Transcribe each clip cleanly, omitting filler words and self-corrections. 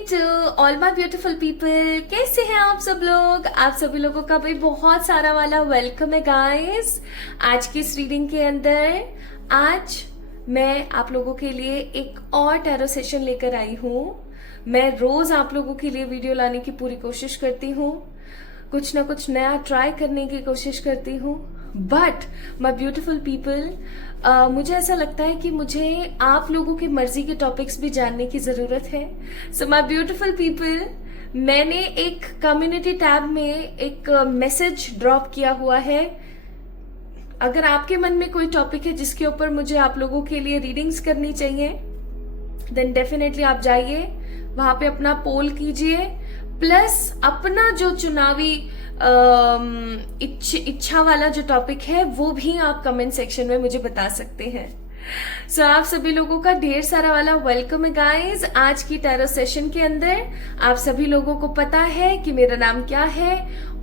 To all my beautiful people, कैसे हैं आप सब लोग। आप सभी लोगों का भी बहुत सारा वाला वेलकम है गाइस। आज की इस रीडिंग के अंदर आज मैं आप लोगों के लिए एक और टैरो सेशन लेकर आई हूँ। मैं रोज आप लोगों के लिए वीडियो लाने की पूरी कोशिश करती हूँ, कुछ ना कुछ नया ट्राई करने की कोशिश करती हूँ। बट माई ब्यूटिफुल पीपल, मुझे ऐसा लगता है कि मुझे आप लोगों की मर्जी के टॉपिक्स भी जानने की जरूरत है। सो माई ब्यूटिफुल पीपल, मैंने एक कम्युनिटी टैब में एक मैसेज ड्रॉप किया हुआ है। अगर आपके मन में कोई टॉपिक है जिसके ऊपर मुझे आप लोगों के लिए रीडिंग्स करनी चाहिए, देन डेफिनेटली आप जाइए वहां पे अपना पोल कीजिए, प्लस अपना जो चुनावी इच्छा वाला जो टॉपिक है वो भी आप कमेंट सेक्शन में मुझे बता सकते हैं। सो आप सभी लोगों का ढेर सारा वाला वेलकम है गाइस आज की टैरो सेशन के अंदर। आप सभी लोगों को पता है कि मेरा नाम क्या है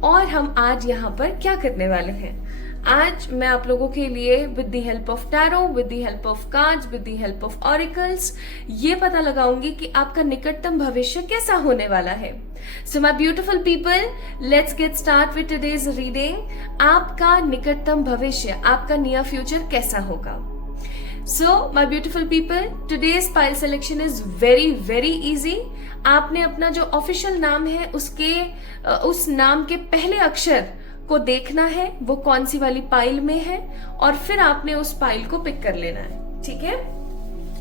और हम आज यहाँ पर क्या करने वाले हैं। आज मैं आप लोगों के लिए with the help of tarot, with the help of cards, with the help of auricles ये पता लगाऊंगी कि आपका निकटतम भविष्य कैसा होने वाला है। So my beautiful people, let's get start with today's reading. आपका निकटतम भविष्य, आपका नियर फ्यूचर कैसा होगा। So my beautiful people, today's pile selection is very very easy. आपने अपना जो ऑफिशियल नाम है उस नाम के पहले अक्षर को देखना है वो कौन सी वाली पाइल में है, और फिर आपने उस पाइल को पिक कर लेना है। ठीक है,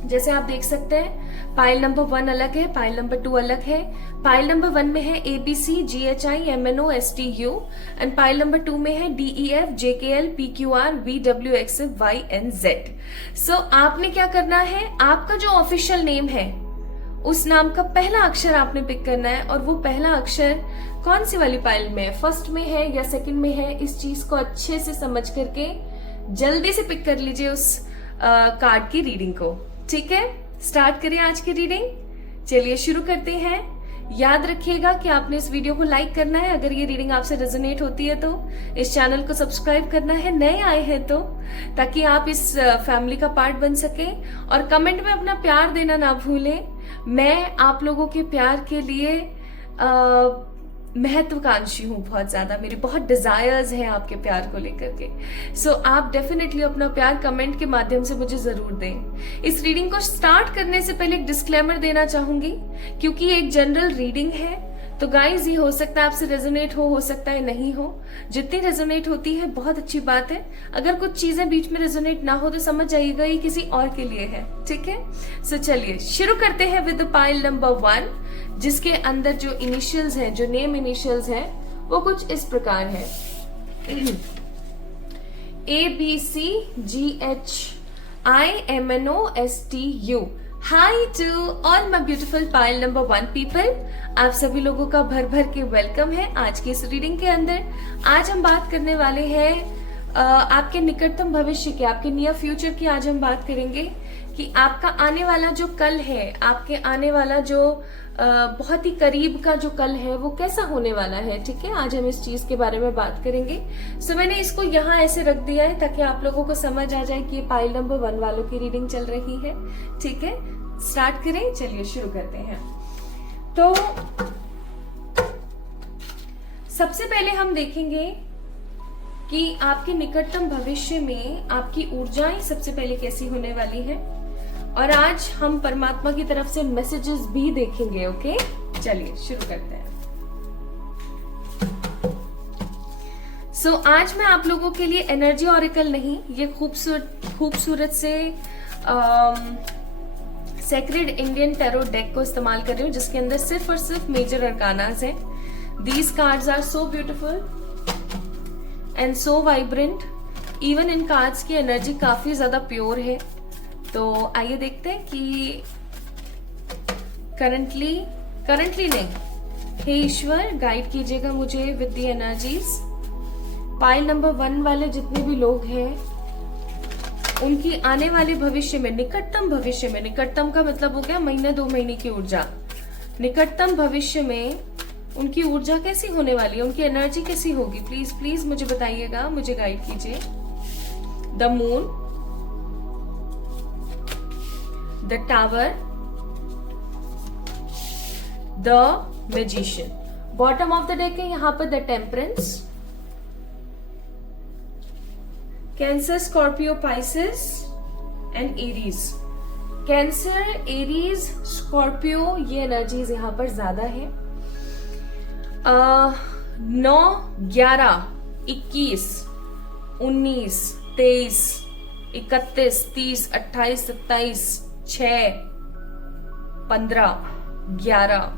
जैसे आप देख सकते हैं पाइल नंबर 1 अलग है, पाइल नंबर 2 अलग है। पाइल नंबर 1 में है ABC GHI MNO STU and pile number 2 में है DEF JKL PQR VWXF YNZ। सो आपने क्या करना है, आपका जो ऑफिशियल नेम है उस नाम का पहला अक्षर आपने पिक करना है, और वो पहला अक्षर कौन सी वाली पाइल में है, फर्स्ट में है या सेकंड में है, इस चीज को अच्छे से समझ करके जल्दी से पिक कर लीजिए उस कार्ड की रीडिंग को। ठीक है, स्टार्ट करिए आज की रीडिंग। चलिए शुरू करते हैं। याद रखिएगा कि आपने इस वीडियो को लाइक करना है अगर ये रीडिंग आपसे रेजोनेट होती है, तो इस चैनल को सब्सक्राइब करना है नए आए हैं तो, ताकि आप इस फैमिली का पार्ट बन सके, और कमेंट में अपना प्यार देना ना भूलें। मैं आप लोगों के प्यार के लिए महत्वाकांक्षी हूँ बहुत ज्यादा, मेरी बहुत डिजायर्स हैं आपके प्यार को लेकर के। सो आप डेफिनेटली अपना प्यार कमेंट के माध्यम से मुझे जरूर दें। इस रीडिंग को स्टार्ट करने से पहले एक डिस्क्लेमर देना चाहूंगी, क्योंकि ये एक जनरल रीडिंग है, तो गाइज ये हो सकता है आपसे रेजोनेट हो सकता है नहीं हो। जितनी रेजोनेट होती है बहुत अच्छी बात है, अगर कुछ चीजें बीच में रेजोनेट ना हो तो समझ जाइएगा ये किसी और के लिए है। ठीक है, सो चलिए शुरू करते हैं विद पाइल नंबर 1, जिसके अंदर जो इनिशियल्स हैं, जो नेम इनिशियल्स हैं, वो कुछ इस प्रकार है ABC GHI MNO STU। Hi to all my beautiful pile number 1 people, आप सभी लोगों का भर भर के वेलकम है आज की इस रीडिंग के अंदर। आज हम बात करने वाले हैं आपके निकटतम भविष्य के, आपके नियर फ्यूचर की। आज हम बात करेंगे कि आपका आने वाला जो कल है, आपके आने वाला जो बहुत ही करीब का जो कल है वो कैसा होने वाला है। ठीक है, आज हम इस चीज के बारे में बात करेंगे। सो मैंने इसको यहाँ ऐसे रख दिया है ताकि आप लोगों को समझ आ जाए कि ये पाइल नंबर 1 वालों की रीडिंग चल रही है। ठीक है, स्टार्ट करें, चलिए शुरू करते हैं। तो सबसे पहले हम देखेंगे कि आपके निकटतम भविष्य में आपकी ऊर्जाएं सबसे पहले कैसी होने वाली है, और आज हम परमात्मा की तरफ से मैसेजेस भी देखेंगे। ओके, चलिए शुरू करते हैं। सो आज मैं आप लोगों के लिए एनर्जी ऑरिकल नहीं, ये खूबसूरत से सेक्रेड इंडियन टैरो डेक को इस्तेमाल कर रही हूँ, जिसके अंदर सिर्फ और सिर्फ मेजर अरकानास हैं। These cards are so beautiful and so vibrant, even in cards की एनर्जी काफी ज्यादा प्योर है। तो आइए देखते हैं कि करंटली नहीं, हे ईश्वर गाइड कीजिएगा मुझे with the energies. Pile number 1 वाले जितने भी लोग हैं उनकी आने वाले भविष्य में, निकटतम भविष्य में, निकटतम का मतलब हो गया महीने 2 महीने की ऊर्जा, निकटतम भविष्य में उनकी ऊर्जा कैसी होने वाली है, उनकी एनर्जी कैसी होगी, प्लीज प्लीज मुझे बताइएगा, मुझे गाइड कीजिए। The moon, the tower, the magician. Bottom of the deck है यहाँ पर the temperance, cancer, Scorpio, Pisces and Aries. Cancer, Aries, Scorpio, ये एनर्जीज यहाँ पर ज्यादा है। 9, 11, 21, 19, 23, 31, 30, 28, 27, 6, 15, 11,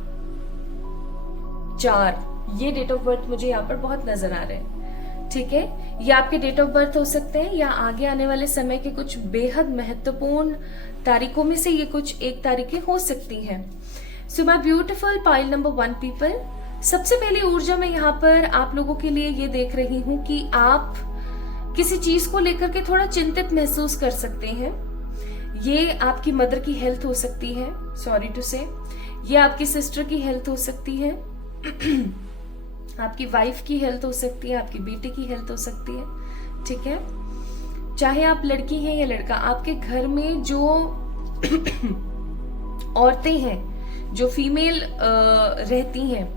4, ये डेट ऑफ बर्थ मुझे यहाँ पर बहुत नजर आ रहे हैं। ठीक है, ये आपके डेट ऑफ बर्थ हो सकते हैं या आगे आने वाले समय के कुछ बेहद महत्वपूर्ण तारीखों में से ये कुछ एक तारीखें हो सकती हैं। So my beautiful pile number 1 people, सबसे पहली ऊर्जा मैं यहाँ पर आप लोगों के लिए ये देख रही हूँ कि आप किसी चीज को लेकर के थोड़ा चिंतित महसूस कर सकते हैं। ये आपकी मदर की हेल्थ हो सकती है, सॉरी टू से, ये आपकी सिस्टर की हेल्थ हो सकती है, आपकी वाइफ की हेल्थ हो सकती है, आपकी बेटे की हेल्थ हो सकती है। ठीक है, चाहे आप लड़की हैं या लड़का, आपके घर में जो औरतें हैं, जो फीमेल रहती हैं,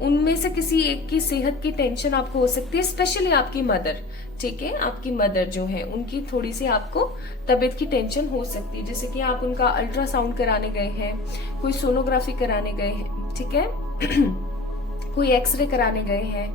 उनमें से किसी एक की सेहत की टेंशन आपको हो सकती है, स्पेशली आपकी मदर। ठीक है, आपकी मदर जो है उनकी थोड़ी सी आपको तबीयत की टेंशन हो सकती है, जैसे कि आप उनका अल्ट्रासाउंड कराने गए हैं, कोई सोनोग्राफी कराने गए हैं, ठीक है, कोई एक्सरे कराने गए हैं।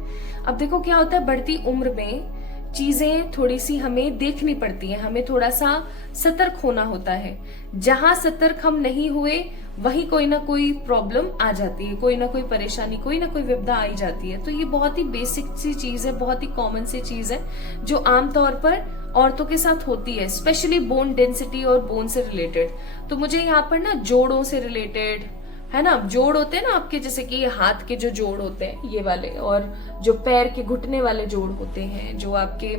अब देखो क्या होता है, बढ़ती उम्र में चीजें थोड़ी सी हमें देखनी पड़ती हैं, हमें थोड़ा सा सतर्क होना होता है। जहां सतर्क हम नहीं हुए वहीं कोई ना कोई प्रॉब्लम आ जाती है, कोई ना कोई परेशानी, कोई ना कोई विपदा आई जाती है। तो ये बहुत ही बेसिक सी चीज है, बहुत ही कॉमन सी चीज है जो आमतौर पर औरतों के साथ होती है, स्पेशली बोन डेंसिटी और बोन से रिलेटेड। तो मुझे यहाँ पर ना जोड़ों से रिलेटेड, है ना, जोड़ होते हैं ना आपके, जैसे कि हाथ के जो जोड़ होते हैं ये वाले, और जो पैर के घुटने वाले जोड़ होते हैं, जो आपके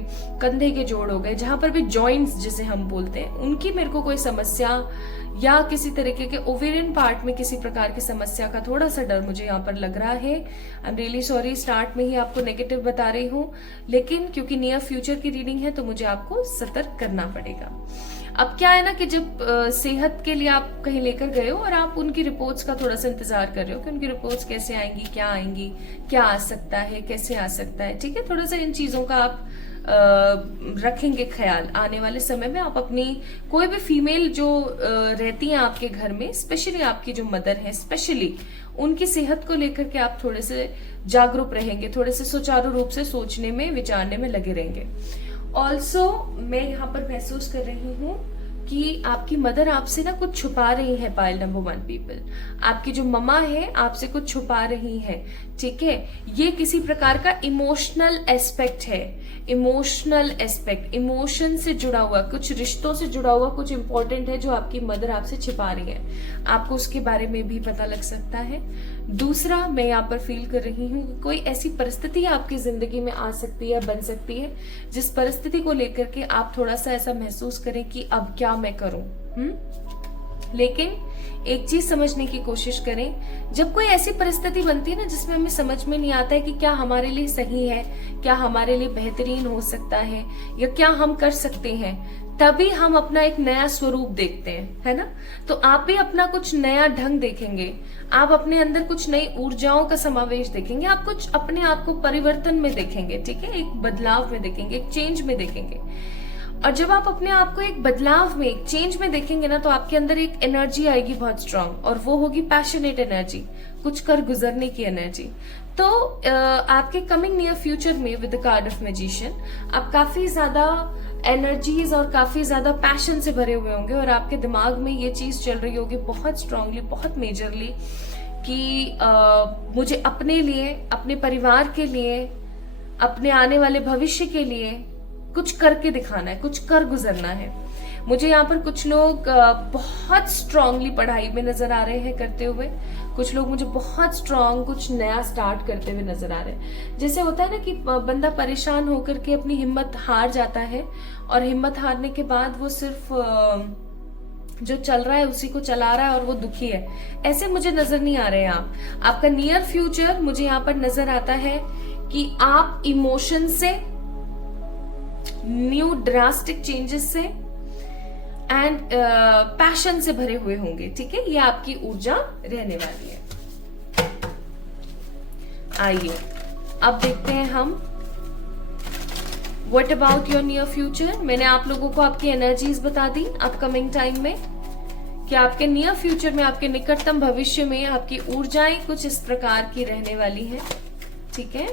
कंधे के जोड़ हो गए, जहां पर भी जॉइंट्स जिसे हम बोलते हैं, उनकी मेरे को कोई समस्या या किसी तरीके के ओवेरियन पार्ट में किसी प्रकार की समस्या का थोड़ा सा डर मुझे यहाँ पर लग रहा है। I am really sorry, start में ही आपको नेगेटिव बता रही हूँ, लेकिन क्योंकि नियर फ्यूचर की रीडिंग है तो मुझे आपको सतर्क करना पड़ेगा। अब क्या है ना कि जब सेहत के लिए आप कहीं लेकर गए हो और आप उनकी रिपोर्ट्स का थोड़ा सा इंतजार कर रहे हो कि उनकी रिपोर्ट्स कैसे आएंगी, क्या आ सकता है, कैसे आ सकता है, ठीक है, थोड़ा सा इन चीजों का आप रखेंगे ख्याल। आने वाले समय में आप अपनी कोई भी फीमेल जो रहती हैं आपके घर में, स्पेशली आपकी जो मदर है, स्पेशली उनकी सेहत को लेकर के आप थोड़े से जागरूक रहेंगे, थोड़े से सुचारू रूप से सोचने में, विचारने में लगे रहेंगे। ऑल्सो मैं यहाँ पर महसूस कर रही हूँ कि आपकी मदर आपसे ना कुछ छुपा रही है। पाइल नंबर 1 पीपल, आपकी जो मम्मा है आपसे कुछ छुपा रही है, ठीक है। ये किसी प्रकार का इमोशनल एस्पेक्ट है, इमोशनल एस्पेक्ट, इमोशन से जुड़ा हुआ, कुछ रिश्तों से जुड़ा हुआ कुछ इंपॉर्टेंट है जो आपकी मदर आपसे छिपा रही है। आपको उसके बारे में भी पता लग सकता है। दूसरा, मैं यहाँ पर फील कर रही हूँ कि कोई ऐसी परिस्थिति आपकी जिंदगी में आ सकती है, बन सकती है, जिस परिस्थिति को लेकर के आप थोड़ा सा ऐसा महसूस करें कि अब क्या मैं करूं। लेकिन एक चीज समझने की कोशिश करें, जब कोई ऐसी परिस्थिति बनती है ना जिसमें हमें समझ में नहीं आता है कि क्या हमारे लिए सही है, क्या हमारे लिए बेहतरीन हो सकता है, या क्या हम कर सकते हैं, तभी हम अपना एक नया स्वरूप देखते हैं, है ना। तो आप भी अपना कुछ नया ढंग देखेंगे, आप अपने अंदर कुछ नई ऊर्जाओं का समावेश देखेंगे, आप कुछ अपने आप को परिवर्तन में देखेंगे, ठीक है, एक बदलाव में देखेंगे, एक चेंज में देखेंगे। और जब आप अपने आप को एक बदलाव में, एक चेंज में देखेंगे ना, तो आपके अंदर एक एनर्जी आएगी बहुत स्ट्रांग, और वो होगी पैशनेट एनर्जी, कुछ कर गुजरने की एनर्जी। तो आपके कमिंग नियर फ्यूचर में with the card of magician आप काफी ज्यादा एनर्जीज और काफी ज्यादा पैशन से भरे हुए होंगे, और आपके दिमाग में ये चीज चल रही होगी बहुत स्ट्रांगली, बहुत मेजरली, कि मुझे अपने लिए, अपने परिवार के लिए, अपने आने वाले भविष्य के लिए कुछ करके दिखाना है, कुछ कर गुजरना है। मुझे यहाँ पर कुछ लोग बहुत स्ट्रांगली पढ़ाई में नजर आ रहे हैं करते हुए, कुछ लोग मुझे बहुत स्ट्रांग कुछ नया स्टार्ट करते हुए नजर आ रहे हैं। जैसे होता है ना कि बंदा परेशान होकर के अपनी हिम्मत हार जाता है, और हिम्मत हारने के बाद वो सिर्फ जो चल रहा है उसी को चला रहा है और वो दुखी है, ऐसे मुझे नजर नहीं आ रहे हैं आप। आपका नियर फ्यूचर मुझे यहाँ पर नजर आता है कि आप इमोशन से, न्यू ड्रास्टिक चेंजेस से एंड पैशन से भरे हुए होंगे, ठीक है। ये आपकी ऊर्जा रहने वाली है। आइए अब देखते हैं हम what about your near future. मैंने आप लोगों को आपकी एनर्जीज बता दी अपकमिंग टाइम में कि आपके नियर फ्यूचर में, आपके निकटतम भविष्य में आपकी ऊर्जाएं कुछ इस प्रकार की रहने वाली हैं। ठीक है,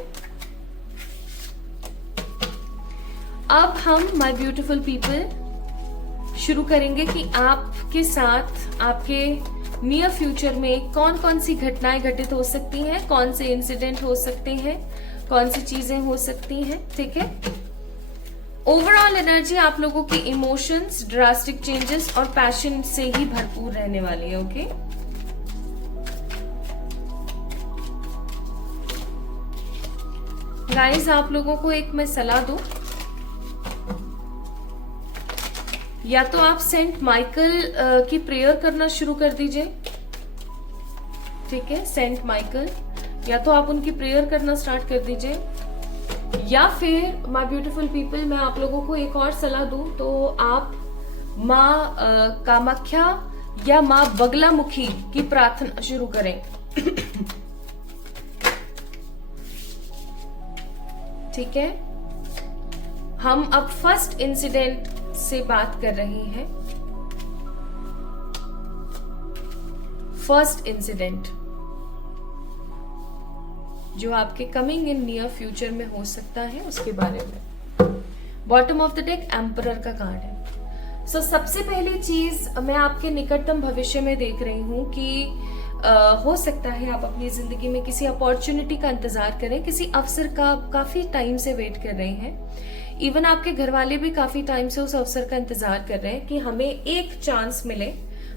अब हम माय ब्यूटीफुल पीपल शुरू करेंगे कि आपके साथ आपके नियर फ्यूचर में कौन कौन सी घटनाएं घटित हो सकती हैं, कौन से इंसिडेंट हो सकते हैं, कौन सी चीजें हो सकती हैं। ठीक है, ओवरऑल एनर्जी आप लोगों की इमोशंस, ड्रास्टिक चेंजेस और पैशन से ही भरपूर रहने वाली है। ओके, गाइस आप लोगों को एक मैं सलाह दूं, या तो आप सेंट माइकल की प्रेयर करना शुरू कर दीजिए। ठीक है, सेंट माइकल, या तो आप उनकी प्रेयर करना स्टार्ट कर दीजिए, या फिर माय ब्यूटीफुल पीपल मैं आप लोगों को एक और सलाह दूं तो आप माँ कामाख्या या माँ बगलामुखी की प्रार्थना शुरू करें। ठीक है, हम अब फर्स्ट इंसिडेंट से बात कर रहे हैं। फर्स्ट इंसिडेंट जो आपके कमिंग इन नियर फ्यूचर में हो सकता है उसके बारे में। Bottom of the deck emperor का कार्ड है। सो सबसे पहली चीज मैं आपके निकटतम भविष्य में देख रही हूं कि हो सकता है आप अपनी जिंदगी में किसी अपॉर्चुनिटी का इंतजार करें, किसी अवसर का काफी टाइम से वेट कर रहे हैं। इवन आपके घर वाले भी काफी टाइम से उस अवसर का इंतजार कर रहे हैं कि हमें एक चांस मिले,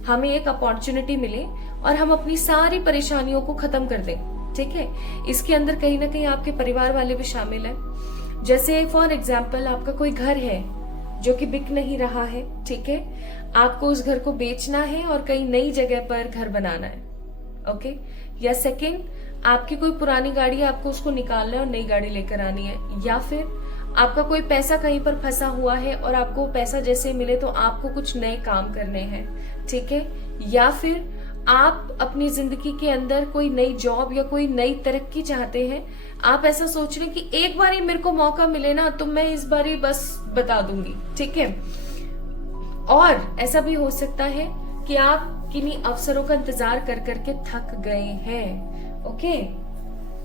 हमें एक अपॉर्चुनिटी मिले और हम अपनी सारी परेशानियों को खत्म कर दें। ठीक है, इसके अंदर कहीं ना कहीं आपके परिवार वाले भी शामिल हैं। जैसे फॉर एग्जाम्पल आपका कोई घर है जो कि बिक नहीं रहा है। ठीक है, आपको उस घर को बेचना है और कहीं नई जगह पर घर बनाना है। ओके, या सेकंड आपकी कोई पुरानी गाड़ी है, आपको उसको निकालना है और नई गाड़ी लेकर आनी है। या फिर आपका कोई पैसा कहीं पर फंसा हुआ है और आपको पैसा जैसे मिले तो आपको कुछ नए काम करने हैं। ठीक है, या फिर आप अपनी जिंदगी के अंदर कोई नई जॉब या कोई नई तरक्की चाहते हैं। आप ऐसा सोच रहे हैं कि एक बार ही मेरे को मौका मिले ना तो मैं इस बार ही बस बता दूंगी। ठीक है, और ऐसा भी हो सकता है कि आप किन्हीं अवसरों का इंतजार कर करके थक गए हैं। ओके,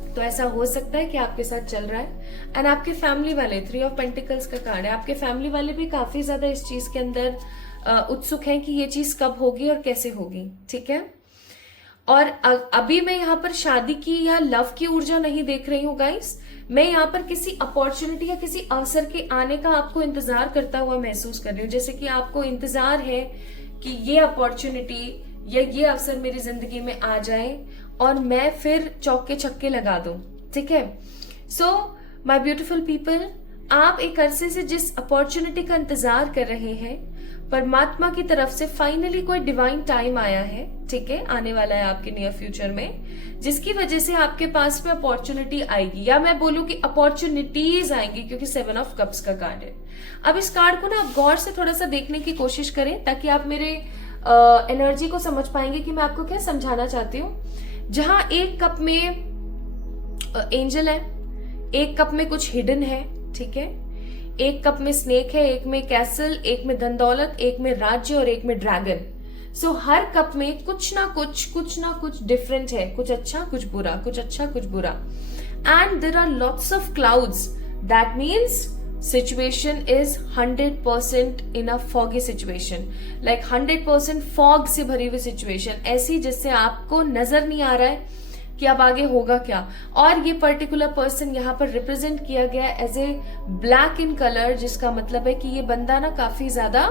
तो ऐसा हो सकता है कि आपके साथ चल रहा है। एंड आपके फैमिली वाले, 3 ऑफ पेंटिकल्स का कार्ड है, आपके फैमिली वाले भी काफी ज्यादा इस चीज के अंदर उत्सुक हैं कि ये चीज कब होगी और कैसे होगी। ठीक है, और अभी मैं यहाँ पर शादी की या लव की ऊर्जा नहीं देख रही हूँ गाइस। मैं यहाँ पर किसी अपॉर्चुनिटी या किसी अवसर के आने का आपको इंतजार करता हुआ महसूस कर रही हूँ। जैसे कि आपको इंतजार है कि ये अपॉर्चुनिटी या ये अवसर मेरी जिंदगी में आ जाए और मैं फिर चौके छक्के लगा दूं। ठीक है, सो माय ब्यूटीफुल पीपल, आप एक अरसे से जिस अपॉर्चुनिटी का इंतजार कर रहे हैं, परमात्मा की तरफ से फाइनली कोई डिवाइन टाइम आया है। ठीक है, आने वाला है आपके नियर फ्यूचर में, जिसकी वजह से आपके पास में अपॉर्चुनिटी आएगी, या मैं बोलूं कि अपॉर्चुनिटीज आएंगी, क्योंकि 7 ऑफ कप्स का कार्ड है। अब इस कार्ड को ना आप गौर से थोड़ा सा देखने की कोशिश करें ताकि आप मेरे एनर्जी को समझ पाएंगे कि मैं आपको क्या समझाना चाहती हूँ। जहां एक कप में एंजल है, एक कप में कुछ हिडन है। ठीक है, एक कप में स्नेक है, एक में कैसल, एक में धन दौलत, एक में राज्य और एक में ड्रैगन। सो हर कप में कुछ ना कुछ डिफरेंट है, कुछ अच्छा कुछ बुरा, कुछ अच्छा कुछ बुरा। And there are lots of clouds, that means situation is 100% in a foggy situation, like 100% fog से भरी हुई situation, ऐसी जिससे आपको नजर नहीं आ रहा है कि अब आगे होगा क्या। और ये पर्टिकुलर पर्सन यहाँ पर रिप्रेजेंट किया गया as a black in colour, जिसका मतलब है कि ये बंदा ना काफी ज्यादा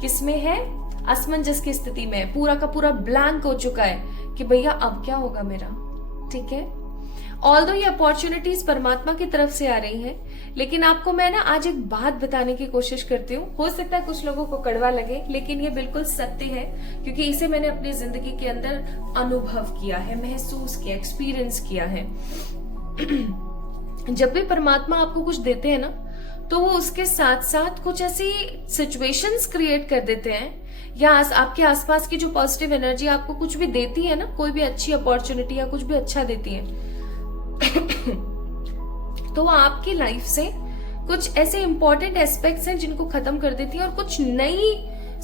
किसमें है, असमंजस की स्थिति में, पूरा का पूरा ब्लैंक हो चुका है कि भैया अब क्या होगा मेरा। ठीक है, ऑल्दो ये अपॉर्चुनिटीज परमात्मा की तरफ से आ रही हैं, लेकिन आपको मैं ना आज एक बात बताने की कोशिश करती हूँ। हो सकता है कुछ लोगों को कड़वा लगे, लेकिन ये बिल्कुल सत्य है, क्योंकि इसे मैंने अपनी जिंदगी के अंदर अनुभव किया है, महसूस किया, एक्सपीरियंस किया है। जब भी परमात्मा आपको कुछ देते हैं ना, तो वो उसके साथ साथ कुछ ऐसी सिचुएशंस क्रिएट कर देते हैं, या आपके आसपास की जो पॉजिटिव एनर्जी आपको कुछ भी देती है ना, कोई भी अच्छी अपॉर्चुनिटी या कुछ भी अच्छा देती है तो आपकी लाइफ से कुछ ऐसे इंपॉर्टेंट एस्पेक्ट्स हैं जिनको खत्म कर देती है और कुछ नई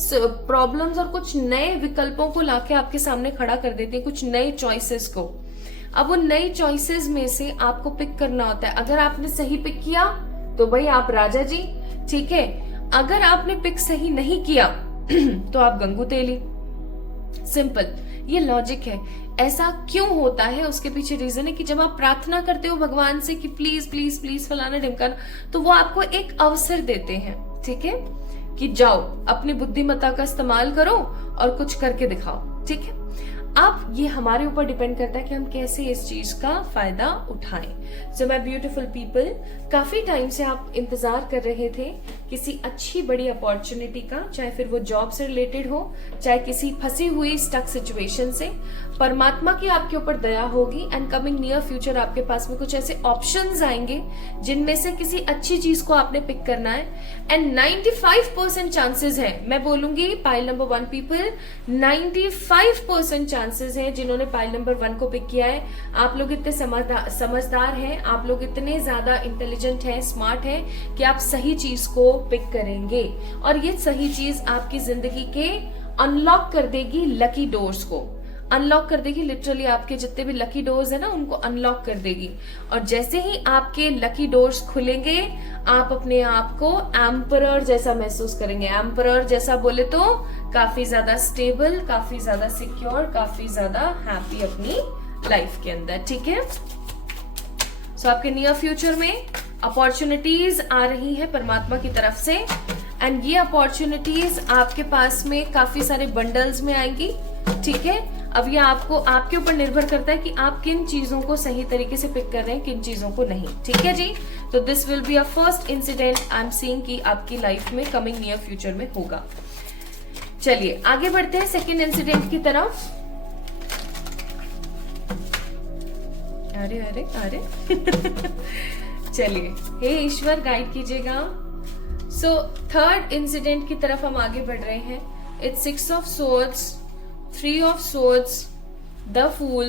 प्रॉब्लम्स और कुछ नए विकल्पों को लाके आपके सामने खड़ा कर देती है, कुछ नए चॉइसेस को। अब उन नई चॉइसेस में से आपको पिक करना होता है। अगर आपने सही पिक किया तो भाई आप राजा जी, ठीक है। अगर आपने पिक सही नहीं किया तो आप गंगू तेली। सिंपल, ये लॉजिक है। ऐसा क्यों होता है उसके पीछे रीजन है कि जब आप प्रार्थना करते हो भगवान से कि प्लीज प्लीज प्लीज फलाना ढिमकाना, तो वो आपको एक अवसर देते हैं, ठीक है, कि जाओ अपनी बुद्धिमत्ता का इस्तेमाल करो और कुछ करके दिखाओ, ठीक है। अब ये हमारे ऊपर डिपेंड करता है कि हम कैसे इस चीज का फायदा उठाएं। सो माय ब्यूटीफुल पीपल, काफी टाइम से आप इंतजार कर रहे थे किसी अच्छी बड़ी अपॉर्चुनिटी का, चाहे फिर वो जॉब से रिलेटेड हो, चाहे किसी फंसी हुई स्टक सिचुएशन से। परमात्मा की आपके ऊपर दया होगी एंड कमिंग नियर फ्यूचर आपके पास में कुछ ऐसे ऑप्शंस आएंगे जिनमें से किसी अच्छी चीज को आपने पिक करना है। एंड 95% चांसेस है, मैं बोलूंगी पाइल नंबर 1 पीपल, 95% चांसेस है जिन्होंने पाइल नंबर 1 को पिक किया है। आप लोग इतने समझदार हैं, आप लोग इतने ज्यादा इंटेलिजेंट हैं, स्मार्ट हैं कि आप सही चीज को पिक करेंगे और ये सही चीज आपकी जिंदगी के अनलॉक कर देगी, लकी डोर्स को अनलॉक कर देगी। लिटरली आपके जितने भी लकी डोर्स है ना, उनको अनलॉक कर देगी। और जैसे ही आपके लकी डोर्स खुलेंगे, आप अपने आप को एम्परर जैसा महसूस करेंगे। एम्परर जैसा बोले तो काफी ज्यादा स्टेबल, काफी ज्यादा सिक्योर, काफी ज्यादा हैप्पी अपनी लाइफ के अंदर, ठीक है। सो आपके नियर फ्यूचर में अपॉर्चुनिटीज आ रही है परमात्मा की तरफ से एंड ये अपॉर्चुनिटीज आपके पास में काफी सारे बंडल्स में आएंगी, ठीक है। अब ये आपके ऊपर निर्भर करता है कि आप किन चीजों को सही तरीके से पिक कर रहे हैं, किन चीजों को नहीं, ठीक है जी। तो this will be a first incident I am seeing कि आपकी लाइफ में कमिंग नियर फ्यूचर में होगा। चलिए आगे बढ़ते हैं सेकेंड इंसिडेंट की तरफ। अरे अरे अरे चलिए, हे ईश्वर गाइड कीजिएगा। सो थर्ड इंसिडेंट की तरफ हम आगे बढ़ रहे हैं। It's 6 of swords, 3 of swords, the fool,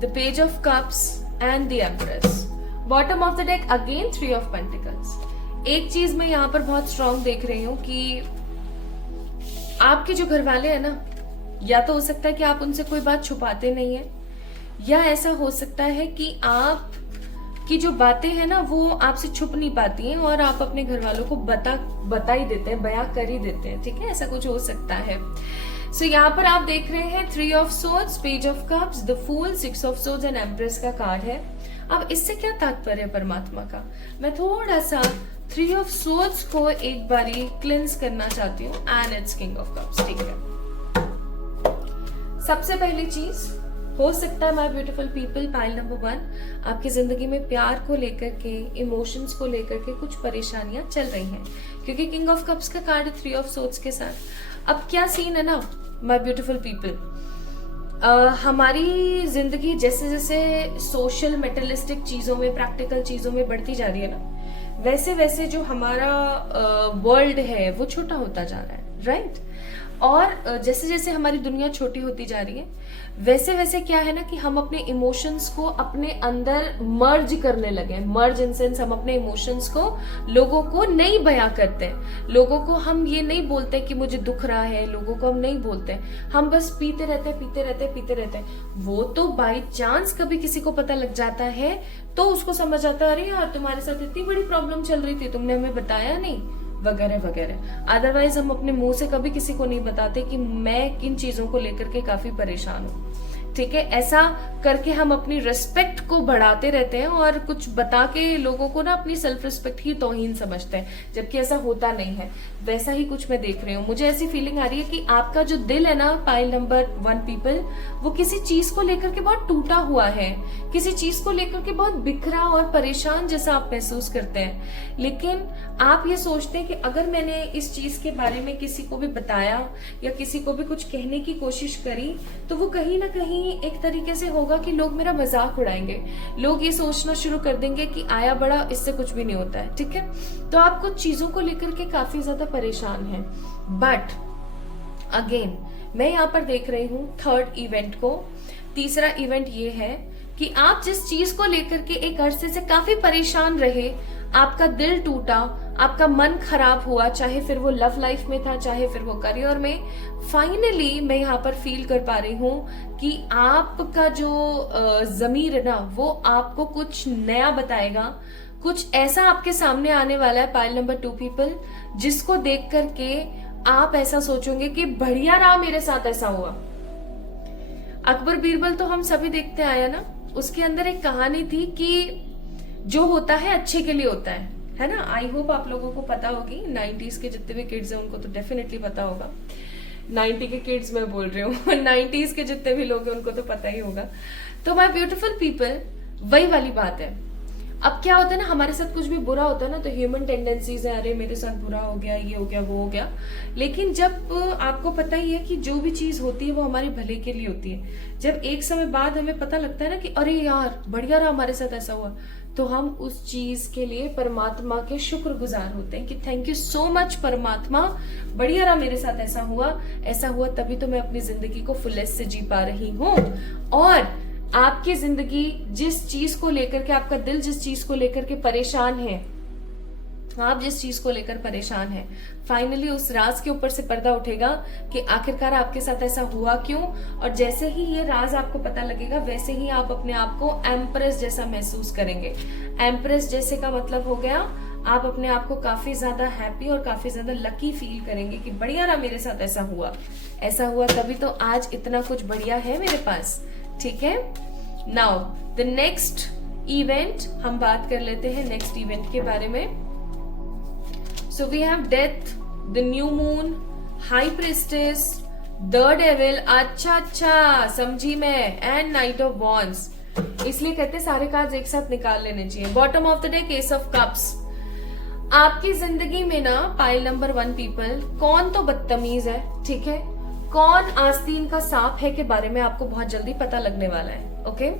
the page of cups and the empress. Bottom of the deck again 3 of pentacles. एक चीज मैं यहाँ पर बहुत स्ट्रॉन्ग देख रही हूँ कि आपके जो घर वाले हैं ना, या तो हो सकता है कि आप उनसे कोई बात छुपाते नहीं है, या ऐसा हो सकता है कि आप की जो बातें हैं ना वो आपसे छुप नहीं पाती हैं और आप अपने घर वालों को बता ही देते हैं, बयां कर ही देते हैं, ठीक है। ऐसा कुछ हो सकता है। सो यहाँ पर आप देख रहे हैं 3 of swords, page of cups, the fool, 6 of swords and empress का कार्ड है। अब इससे क्या तात्पर्य है परमात्मा का? मैं थोड़ा सा 3 of swords को एक बारी क्लिंस करना चाहती हूँ and it's king of cups, ठीक है। सबसे पहली चीज हो सकता है my beautiful people, pile number 1, आपकी जिंदगी में प्यार को लेकर के, इमोशंस को लेकर के कुछ परेशानियां चल रही हैं, क्योंकि किंग ऑफ कप्स का कार्ड 3 of swords के साथ। अब क्या सीन है ना माय ब्यूटीफुल पीपल, हमारी जिंदगी जैसे जैसे सोशल मेटेरियलिस्टिक चीजों में, प्रैक्टिकल चीजों में बढ़ती जा रही है ना, वैसे वैसे जो हमारा वर्ल्ड है वो छोटा होता जा रहा है, राइट। और जैसे जैसे हमारी दुनिया छोटी होती जा रही है, वैसे वैसे क्या है ना कि हम अपने इमोशंस को अपने अंदर मर्ज करने लगे। मर्ज इन सेंस हम अपने इमोशंस को लोगों को नहीं बयां करते हैं। लोगों को हम ये नहीं बोलते कि मुझे दुख रहा है, लोगों को हम नहीं बोलते, हम बस पीते रहते हैं। वो तो बाई चांस कभी किसी को पता लग जाता है तो उसको समझ आता है, अरे यार तुम्हारे साथ इतनी बड़ी प्रॉब्लम चल रही थी, तुमने हमें बताया नहीं, वगैरह वगैरह। अदरवाइज हम अपने मुंह से कभी किसी को नहीं बताते कि मैं किन चीजों को लेकर के काफी परेशान हूँ, ठीक है। ऐसा करके हम अपनी रिस्पेक्ट को बढ़ाते रहते हैं और कुछ बता के लोगों को ना अपनी सेल्फ रिस्पेक्ट ही तौहीन समझते हैं, जबकि ऐसा होता नहीं है। वैसा ही कुछ मैं देख रही हूँ। मुझे ऐसी फीलिंग आ रही है कि आपका जो दिल है ना पाइल नंबर 1 पीपल, वो किसी चीज को लेकर के बहुत टूटा हुआ है, किसी चीज को लेकर के बहुत बिखरा और परेशान जैसा आप महसूस करते हैं। लेकिन आप ये सोचते हैं कि अगर मैंने इस चीज के बारे में किसी को भी बताया या किसी को भी कुछ कहने की कोशिश करी, तो वो कहीं ना कहीं एक तरीके से होगा कि लोग मेरा मजाक उड़ाएंगे, लोग ये सोचना शुरू कर देंगे कि आया बड़ा, इससे कुछ भी नहीं होता है, ठीक है। तो आप कुछ चीजों को लेकर के काफी ज्यादा परेशान हैं। बट अगेन मैं यहाँ पर देख रही हूँ थर्ड इवेंट को। तीसरा इवेंट ये है कि आप जिस चीज को लेकर के एक अरसे से काफी परेशान रहे, आपका दिल टूटा, आपका मन खराब हुआ, चाहे फिर वो लव लाइफ में था, चाहे फिर वो करियर में, फाइनली मैं यहाँ पर फील कर पा रही हूँ कि आपका जो जमीर है ना, वो आपको कुछ नया बताएगा। कुछ ऐसा आपके सामने आने वाला है पाइल नंबर 2 पीपल, जिसको देख करके आप ऐसा सोचोगे कि बढ़िया रहा मेरे साथ ऐसा हुआ। अकबर बीरबल तो हम सभी देखते आए ना, उसके अंदर एक कहानी थी कि जो होता है अच्छे के लिए होता है ना। आई होप आप लोगों को पता होगी, 90s के जितने भी किड्स हैं उनको तो डेफिनेटली पता होगा। 90 के किड्स मैं बोल रही हूँ 90s के जितने भी लोग हैं उनको तो पता ही होगा। तो माय ब्यूटीफुल पीपल, वही वाली बात है। अब क्या होता है ना, हमारे साथ कुछ भी बुरा होता है ना तो ह्यूमन टेंडेंसीज है, अरे मेरे साथ बुरा हो गया, ये हो गया, वो हो गया। लेकिन जब आपको पता ही है कि जो भी चीज होती है वो हमारे भले के लिए होती है, जब एक समय बाद हमें पता लगता है ना कि अरे यार बढ़िया रहा हमारे साथ ऐसा हुआ, तो हम उस चीज के लिए परमात्मा के शुक्रगुजार होते हैं कि थैंक यू सो मच परमात्मा, बढ़िया रहा मेरे साथ ऐसा हुआ तभी तो मैं अपनी जिंदगी को फुलेस्ट से जी पा रही हूँ। और आपकी जिंदगी जिस चीज को लेकर के, आपका दिल जिस चीज को लेकर के परेशान है, आप जिस चीज को लेकर परेशान है, फाइनली उस राज के ऊपर से पर्दा उठेगा कि आखिरकार आपके साथ ऐसा हुआ क्यों। और जैसे ही ये राज आपको पता लगेगा, वैसे ही आप अपने आप को एम्प्रेस जैसा महसूस करेंगे। एम्प्रेस जैसे का मतलब हो गया, आप अपने आप को काफी ज्यादा हैप्पी और काफी ज्यादा लकी फील करेंगे कि बढ़िया रहा मेरे साथ ऐसा हुआ तभी तो आज इतना कुछ बढ़िया है मेरे पास। ठीक है, नाउ द नेक्स्ट इवेंट हम बात कर लेते हैं नेक्स्ट इवेंट के बारे में। So we have death, the new moon, high priestess, the devil, अच्छा समझी मैं, and knight of wands। इसलिए कहते सारे कार्ड्स एक साथ निकाल लेने चाहिए। Bottom of the day, case of cups. आपकी जिंदगी में ना पाइल नंबर 1 पीपल, कौन तो बदतमीज है, ठीक है, कौन आस्तीन का सांप है के बारे में आपको बहुत जल्दी पता लगने वाला है। ओके,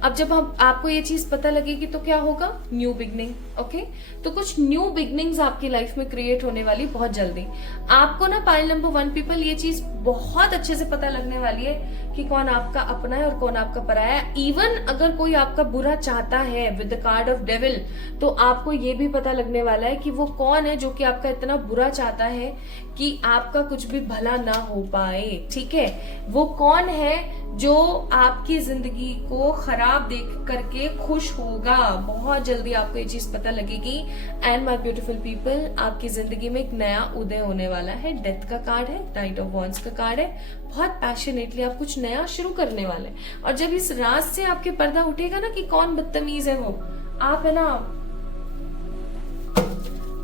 अब जब हम आपको ये चीज पता लगेगी तो क्या होगा, न्यू बिगनिंग। ओके, तो कुछ न्यू बिगनिंग्स आपकी लाइफ में क्रिएट होने वाली बहुत जल्दी। आपको ना पाइल नंबर 1 पीपल ये चीज बहुत अच्छे से पता लगने वाली है कि कौन आपका अपना है और कौन आपका पराया है। इवन अगर कोई आपका बुरा चाहता है with the card of devil, तो आपको ये भी पता लगने वाला है कि वो कौन है जो कि आपका इतना बुरा चाहता है कि आपका कुछ भी भला ना हो पाए। ठीक है, वो कौन है जो आपकी जिंदगी को खराब देख करके खुश होगा। बहुत जल्दी आपको ये चीज पता लगेगी। एंड माय ब्यूटीफुल पीपल, आपकी जिंदगी में एक नया उदय होने वाला है। डेथ का कार्ड है, नाइट ऑफ वॉन्ड्स का कार्ड है। बहुत पैशनेटली आप कुछ नया शुरू करने वाले हैं। और जब इस राज से आपके पर्दा उठेगा ना कि कौन बदतमीज है, वो आप है ना,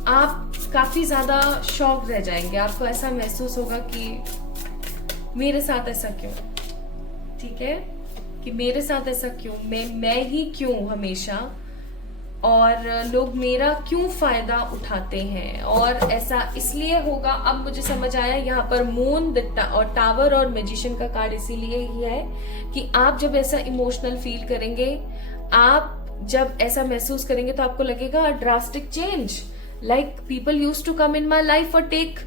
आप काफी ज्यादा शॉक रह जाएंगे। आपको ऐसा महसूस होगा कि मेरे साथ ऐसा क्यों, ठीक है, कि मेरे साथ ऐसा क्यों, मैं ही क्यों हमेशा, और लोग मेरा क्यों फायदा उठाते हैं। और ऐसा इसलिए होगा, अब मुझे समझ आया, यहाँ पर मून और टावर और मैजिशियन का कार्ड इसीलिए ही है कि आप जब ऐसा इमोशनल फील करेंगे, आप जब ऐसा महसूस करेंगे तो आपको लगेगा drastic change, like people used to come in my life और take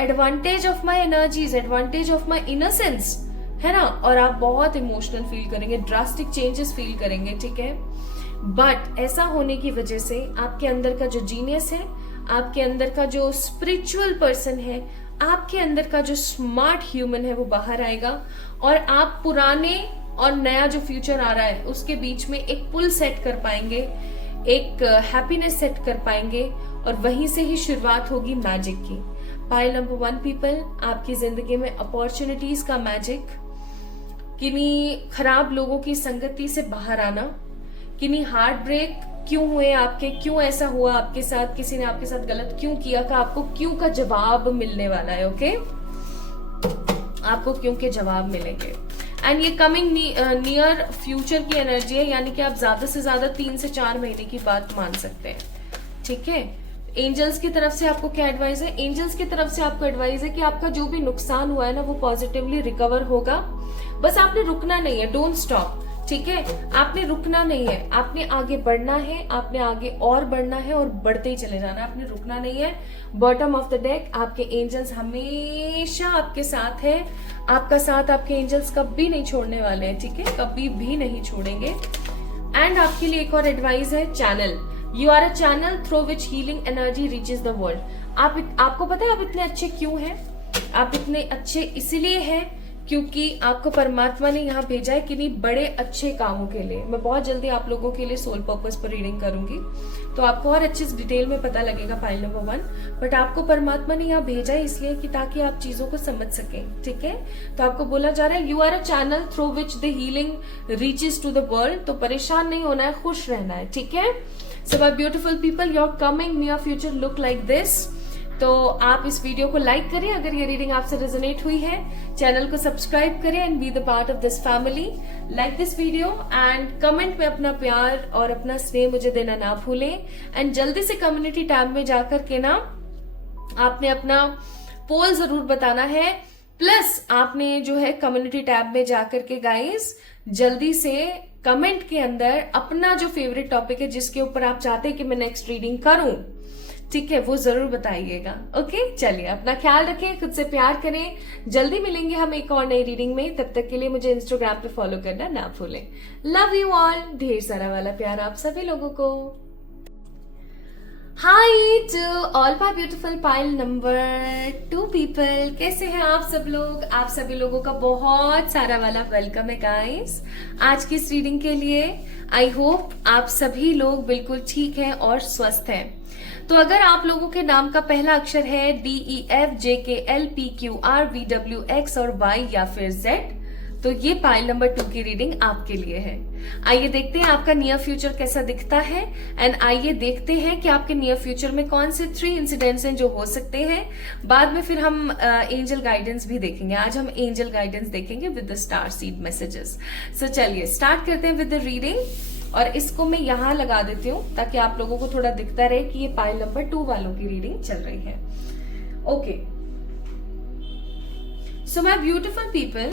advantage of my energies, advantage of my innocence, है ना। और आप बहुत इमोशनल फील करेंगे, ड्रास्टिक चेंजेस फील करेंगे, ठीक है। बट ऐसा होने की वजह से आपके अंदर का जो जीनियस है, आपके अंदर का जो स्पिरिचुअल पर्सन है, आपके अंदर का जो स्मार्ट ह्यूमन है, वो बाहर आएगा। और आप पुराने और नया जो फ्यूचर आ रहा है उसके बीच में एक पुल सेट कर पाएंगे, एक हैप्पीनेस सेट कर पाएंगे, और वहीं से ही शुरुआत होगी मैजिक की। पाइल नंबर 1 पीपल, आपकी जिंदगी में अपॉर्चुनिटीज का मैजिक, किन्हीं खराब लोगों की संगति से बाहर आना, किन्हीं हार्ट ब्रेक क्यों हुए आपके, क्यों ऐसा हुआ आपके साथ, किसी ने आपके साथ गलत क्यों किया, का आपको क्यों का जवाब मिलने वाला है। ओके, आपको क्यों के जवाब मिलेंगे। एंड ये कमिंग नियर फ्यूचर की एनर्जी है, यानी कि आप ज्यादा से ज्यादा 3 से 4 महीने की बात मान सकते हैं, ठीक है। एंजल्स की तरफ से आपको क्या एडवाइस है, एंजल्स की तरफ से आपको एडवाइस है कि आपका जो भी नुकसान हुआ है ना, वो पॉजिटिवली रिकवर होगा। बस आपने रुकना नहीं है, डोंट स्टॉप, ठीक है, आपने रुकना नहीं है, आपने आगे बढ़ना है, आपने आगे और बढ़ना है और बढ़ते ही चले जाना है, आपने रुकना नहीं है। बॉटम ऑफ द डेक, आपके एंजल्स हमेशा आपके साथ है, आपका साथ आपके एंजल्स कभी नहीं छोड़ने वाले हैं, ठीक है, कभी भी नहीं छोड़ेंगे। एंड आपके लिए एक और एडवाइस है, channel, you are a channel through which healing energy reaches the world. आपको पता है आप इतने अच्छे क्यों हैं? आप इतने अच्छे इसलिए हैं क्योंकि आपको परमात्मा ने यहाँ भेजा है किन्हीं बड़े अच्छे कामों के लिए। मैं बहुत जल्दी आप लोगों के लिए सोल पर्पस पर रीडिंग करूंगी, तो आपको और अच्छे से डिटेल में पता लगेगा पाइल नंबर 1। बट आपको परमात्मा ने यहाँ भेजा है इसलिए कि ताकि आप चीजों को समझ सकें, ठीक है। तो आपको बोला जा रहा है you are a channel through which the healing reaches to the world. तो परेशान नहीं होना है, खुश रहना है, ठीक है। So my beautiful people, your coming near future look like this. तो आप इस वीडियो को लाइक करें अगर ये रीडिंग आपसे रेजोनेट हुई है, चैनल को सब्सक्राइब करें and be the part of this family. Like this video and comment में अपना प्यार और अपना स्नेह मुझे देना ना भूलें। एंड जल्दी से कम्युनिटी टैब में जाकर के ना आपने अपना पोल जरूर बताना है, प्लस आपने जो है कम्युनिटी टैब में जाकर के गाइस जल्दी से कमेंट के अंदर अपना जो फेवरेट टॉपिक है जिसके ऊपर आप चाहते हैं कि मैं नेक्स्ट रीडिंग करूं, ठीक है, वो जरूर बताइएगा। ओके, चलिए अपना ख्याल रखें, खुद से प्यार करें। जल्दी मिलेंगे हम एक और नई रीडिंग में, तब तक के लिए मुझे इंस्टाग्राम पे फॉलो करना ना भूलें। लव यू ऑल, ढेर सारा वाला प्यार आप सभी लोगों को। Hi to all my beautiful pile number 2 people, कैसे हैं आप सब लोग? आप सभी लोगों का बहुत सारा वाला वेलकम है गाइस आज की इस रीडिंग के लिए। आई होप आप सभी लोग बिल्कुल ठीक हैं और स्वस्थ हैं। तो अगर आप लोगों के नाम का पहला अक्षर है DEFJKLPQRVWX और Y या फिर Z, तो ये पाइल नंबर 2 की रीडिंग आपके लिए है। आइए देखते हैं आपका नियर फ्यूचर कैसा दिखता है एंड आइए देखते हैं कि आपके नियर फ्यूचर में कौन से 3 इंसिडेंट्स हैं जो हो सकते हैं। बाद में फिर हम एंजल गाइडेंस भी देखेंगे। आज हम एंजल गाइडेंस देखेंगे with the star seed messages. So चलिए स्टार्ट करते हैं विद द रीडिंग, और इसको मैं यहां लगा देती हूँ ताकि आप लोगों को थोड़ा दिखता रहे कि ये पाइल नंबर 2 वालों की रीडिंग चल रही है। Okay, so my beautiful people,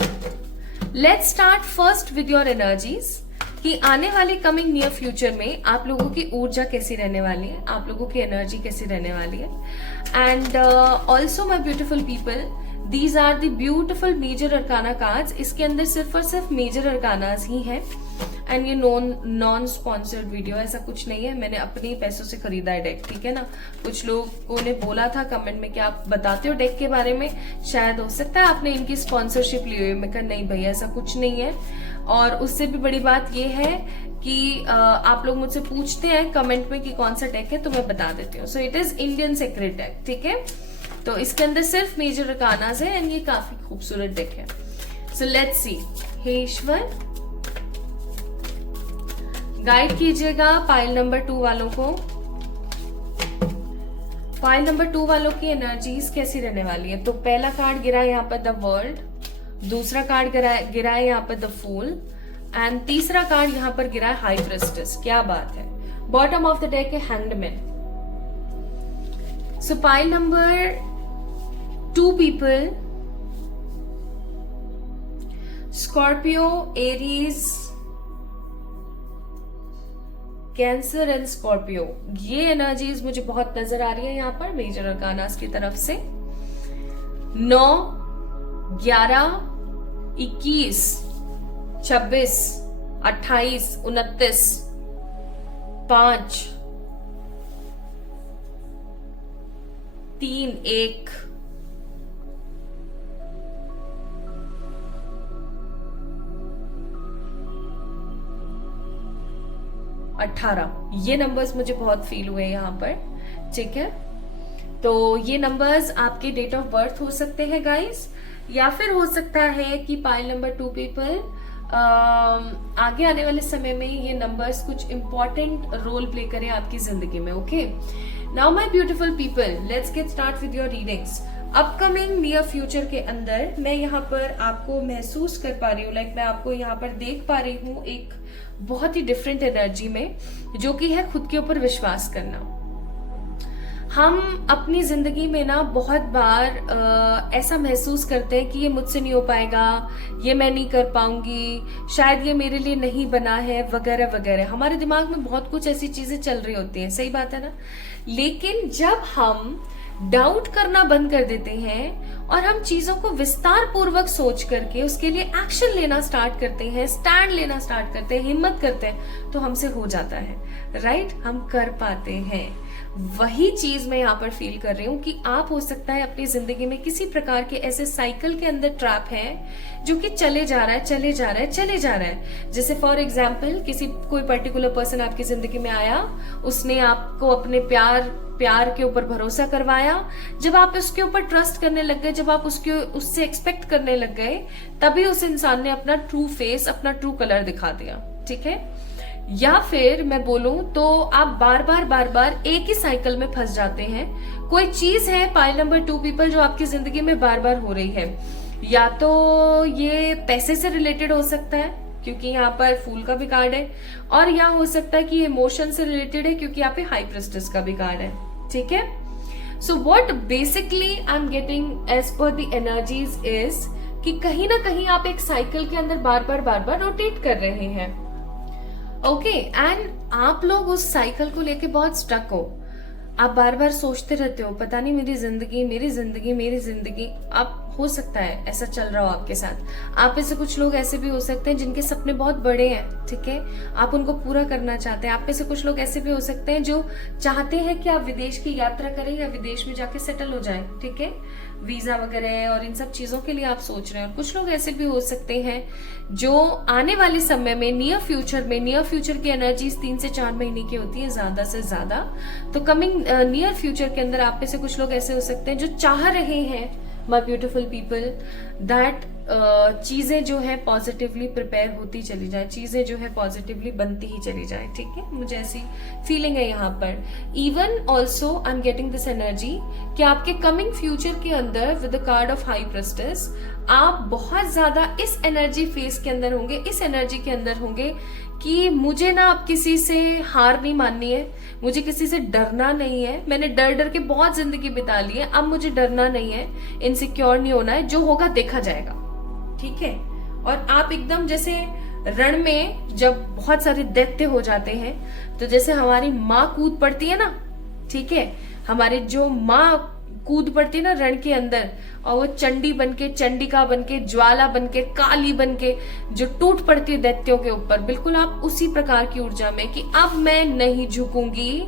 let's start first with your energies कि आने वाले कमिंग नियर फ्यूचर में आप लोगों की ऊर्जा कैसी रहने वाली है, आप लोगों की एनर्जी कैसी रहने वाली है। And also my beautiful people, these are the beautiful major arcana cards. इसके अंदर सिर्फ और सिर्फ मेजर अरकानास ही हैं एंड ये नॉन स्पॉन्सर्ड वीडियो, ऐसा कुछ नहीं है, मैंने अपने पैसों से खरीदा है डेक, ठीक है ना। कुछ लोगों ने बोला था कमेंट में कि आप बताते हो डेक के बारे में, शायद हो सकता है आपने इनकी स्पॉन्सरशिप ली हुई। मैं कहा नहीं भैया ऐसा कुछ नहीं है। और उससे भी बड़ी बात ये है कि आप लोग मुझसे पूछते हैं कमेंट में कि कौन सा डेक है, तो मैं बता देती हूँ। So it is Indian secret deck, ठीक है। तो इसके अंदर सिर्फ मेजर अरकानास है एंड ये काफी खूबसूरत डेक है। सो लेट्स सी, हे ईश्वर गाइड कीजिएगा पाइल नंबर 2 वालों को। पाइल नंबर 2 वालों की एनर्जीज कैसी रहने वाली है। तो पहला कार्ड गिरा है यहाँ पर द वर्ल्ड, दूसरा कार्ड गिरा है यहाँ पर द फूल एंड तीसरा कार्ड यहाँ पर गिरा है हाई प्रिस्टेस। क्या बात है। बॉटम ऑफ द डेक है hanged man. So pile number 2 people, Scorpio, Aries, cancer and Scorpio, ये एनर्जीज मुझे बहुत नजर आ रही है यहाँ पर मेजर अरकानास की तरफ से। 9, 11, 21, 26, 28, 29, 5, 3, 1, 18, ये नंबर्स मुझे बहुत फील हुए यहाँ पर, ठीक है। तो ये नंबर्स आपके डेट ऑफ बर्थ हो सकते हैं गाइस, या फिर हो सकता है कि पाइल नंबर 2 पीपल आगे आने वाले समय में ये नंबर्स कुछ इंपॉर्टेंट रोल प्ले करें आपकी जिंदगी में। Okay, now my beautiful people, let's get start with your readings. Upcoming near future के अंदर मैं यहाँ पर आपको महसूस कर पा रही हूँ, लाइक मैं आपको यहाँ पर देख पा रही हूँ एक बहुत ही डिफरेंट एनर्जी में, जो कि है खुद के ऊपर विश्वास करना। हम अपनी जिंदगी में ना बहुत बार ऐसा महसूस करते हैं कि ये मुझसे नहीं हो पाएगा, ये मैं नहीं कर पाऊंगी, शायद ये मेरे लिए नहीं बना है, वगैरह वगैरह। हमारे दिमाग में बहुत कुछ ऐसी चीजें चल रही होती हैं, सही बात है ना। लेकिन जब हम डाउट करना बंद कर देते हैं और हम चीजों को विस्तार पूर्वक सोच करके उसके लिए एक्शन लेना स्टार्ट करते हैं, स्टैंड लेना स्टार्ट करते हैं, हिम्मत करते हैं, तो हमसे हो जाता है, राइट। हम कर पाते हैं। वही चीज मैं यहाँ पर फील कर रही हूँ कि आप हो सकता है अपनी जिंदगी में किसी प्रकार के ऐसे साइकिल के अंदर ट्रैप है जो कि चले जा रहा है, चले जा रहा है, चले जा रहा है। जैसे फॉर एग्जाम्पल कोई पर्टिकुलर पर्सन आपकी जिंदगी में आया, उसने आपको अपने प्यार के ऊपर भरोसा करवाया। जब आप उसके ऊपर ट्रस्ट करने लग गए, जब आप उससे एक्सपेक्ट करने लग गए, तभी उस इंसान ने अपना ट्रू फेस, अपना ट्रू कलर दिखा दिया, ठीक है। या फिर मैं बोलूं तो आप बार बार एक ही साइकिल में फंस जाते हैं। कोई चीज है, पाइल नंबर 2 पीपल, जो आपकी जिंदगी में बार बार हो रही है। या तो ये पैसे से रिलेटेड हो सकता है क्योंकि यहाँ पर फूल का भी कार्ड है, और या हो सकता है कि इमोशन से रिलेटेड है क्योंकि यहाँ पे हाई प्रेस्टिस का भी कार्ड है, ठीक है। So what basically I am getting as per the energies is कि कहीं ना कहीं आप एक साइकिल के अंदर बार बार रोटेट कर रहे हैं, ओके। एंड आप लोग उस साइकिल को लेके बहुत स्टक हो। आप बार बार सोचते रहते हो, पता नहीं मेरी जिंदगी। आप हो सकता है ऐसा चल रहा हो आपके साथ। आप में से कुछ लोग ऐसे भी हो सकते हैं जिनके सपने बहुत बड़े हैं, ठीक है, आप उनको पूरा करना चाहते हैं। आप में से कुछ लोग ऐसे भी हो सकते हैं जो चाहते हैं कि आप विदेश की यात्रा करें या विदेश में जाके सेटल हो जाएं, ठीक है, वीजा वगैरह और इन सब चीजों के लिए आप सोच रहे हैं। कुछ लोग ऐसे भी हो सकते हैं जो आने वाले समय में नियर फ्यूचर की एनर्जीज 3 से 4 महीने की होती है ज्यादा से ज्यादा। तो कमिंग नियर फ्यूचर के अंदर आप में से कुछ लोग ऐसे हो सकते हैं जो चाह रहे हैं, माई ब्यूटिफुल पीपल, दैट चीजें जो है पॉजिटिवली प्रिपेयर होती चली जाए, चीजें जो है पॉजिटिवली बनती ही चली जाए, ठीक है। मुझे ऐसी फीलिंग है यहाँ पर। Even also I am getting this energy कि आपके कमिंग फ्यूचर के अंदर with the card of high prestige आप बहुत ज्यादा इस एनर्जी फेस के अंदर होंगे, इस एनर्जी के अंदर होंगे कि मुझे ना अब किसी से हार नहीं माननी है, मुझे किसी से डरना नहीं है। मैंने डर के बहुत जिंदगी बिता ली है, अब मुझे डरना नहीं है, इनसिक्योर नहीं होना है, जो होगा देखा जाएगा, ठीक है। और आप एकदम जैसे रण में जब बहुत सारे दैत्य हो जाते हैं, तो जैसे हमारी माँ कूद पड़ती है ना, ठीक है, हमारी जो माँ कूद पड़ती है ना रण के अंदर, और वो चंडी बनके, चंडिका बनके, ज्वाला बनके, काली बनके जो टूट पड़ती है दैत्यों के ऊपर, बिल्कुल आप उसी प्रकार की ऊर्जा में कि अब मैं नहीं झुकूंगी,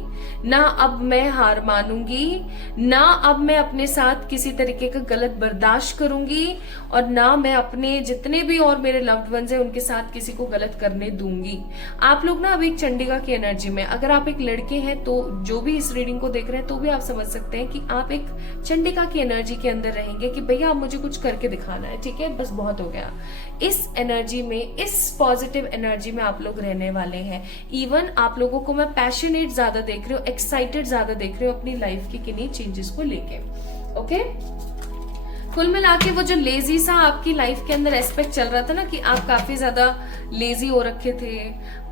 ना अब मैं हार मानूंगी, ना अब मैं अपने साथ किसी तरीके का गलत बर्दाश्त करूंगी, और ना मैं अपने जितने भी और मेरे लव्ड वंस हैं उनके साथ किसी को गलत करने दूंगी। आप लोग ना अब एक चंडिका की एनर्जी में, अगर आप एक लड़के हैं तो जो भी इस रीडिंग को देख रहे हैं तो भी आप समझ सकते हैं कि आप एक चंडिका की एनर्जी के अंदर रहेंगे कि भैया आप मुझे कुछ करके दिखाना है, ठीक है, बस बहुत हो गया। इस एनर्जी में, इस पॉजिटिव एनर्जी में आप लोग रहने वाले हैं। इवन आप लोगों को मैं पैशनेट ज्यादा देख रही हूँ, एक्साइटेड ज्यादा देख रही हूँ अपनी लाइफ के किन्हीं चेंजेस को लेके, ओके। कुल मिला के वो जो लेजी सा आपकी लाइफ के अंदर एस्पेक्ट चल रहा था ना कि आप काफी ज्यादा लेजी हो रखे थे,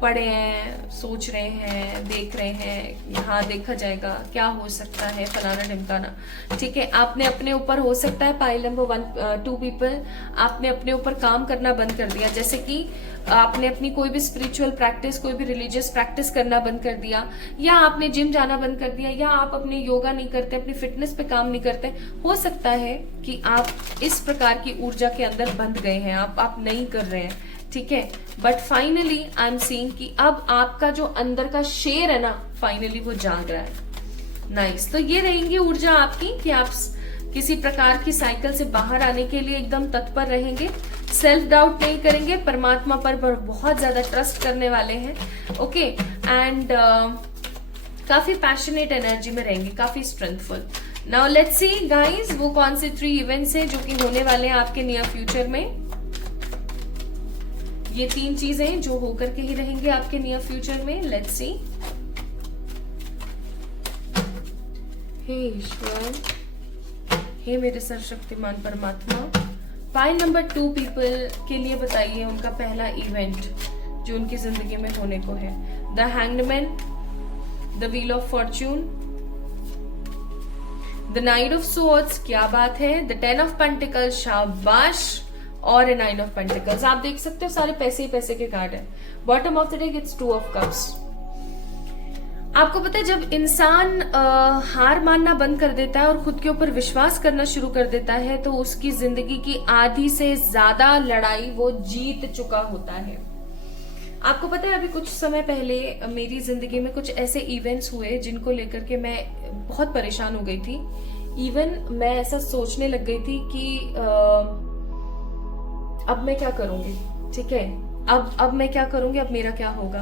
पढ़े हैं, सोच रहे हैं, देख रहे हैं, यहाँ देखा जाएगा क्या हो सकता है, फलाना ढिमकाना, ठीक है। आपने अपने ऊपर, हो सकता है पाइल नंबर 2 पीपल, आपने अपने ऊपर काम करना बंद कर दिया। जैसे कि आपने अपनी कोई भी स्पिरिचुअल प्रैक्टिस, कोई भी रिलीजियस प्रैक्टिस करना बंद कर दिया, या आपने जिम जाना बंद कर दिया, या आप अपने योगा नहीं करते, अपनी फिटनेस पे काम नहीं करते। हो सकता है कि आप इस प्रकार की ऊर्जा के अंदर बंध गए हैं, आप नहीं कर रहे हैं, ठीक है। But finally I am seeing कि अब आपका जो अंदर का शेर है ना, फाइनली वो जाग रहा है। नाइस। तो ये रहेंगी ऊर्जा आपकी कि आप किसी प्रकार की साइकिल से बाहर आने के लिए एकदम तत्पर रहेंगे, सेल्फ डाउट नहीं करेंगे, परमात्मा पर बहुत ज्यादा ट्रस्ट करने वाले हैं, ओके। एंड काफी पैशनेट एनर्जी में रहेंगे, काफी strengthful. Now let's see guys, वो कौन से 3 इवेंट्स हैं जो कि होने वाले हैं आपके नियर फ्यूचर में। ये 3 चीजें जो होकर के ही रहेंगे आपके नियर फ्यूचर में। Let's see. हे ईश्वर, हे मेरे सर्वशक्तिमान परमात्मा, पाइल नंबर 2 पीपल के लिए बताइए उनका पहला इवेंट जो उनकी जिंदगी में होने को है। The hanged man, the wheel of Fortune, the night of swords, क्या बात है, द 10 ऑफ पेंटिकल्स, शाबाश, और 9 ऑफ पेंटिकल्स। आप देख सकते हो सारे पैसे ही पैसे के कार्ड है। Bottom of the deck it's 2 of cups. आपको पता है जब इंसान हार मानना बंद कर देता है और खुद के ऊपर विश्वास करना शुरू कर देता है तो उसकी जिंदगी की आधी से ज्यादा लड़ाई वो जीत चुका होता है। आपको पता है अभी कुछ समय पहले मेरी जिंदगी में कुछ ऐसे इवेंट्स हुए जिनको लेकर के मैं बहुत परेशान हो गई थी। इवन मैं ऐसा सोचने लग गई थी कि अब मैं क्या करूंगी, ठीक है, अब मैं क्या करूंगी, अब मेरा क्या होगा।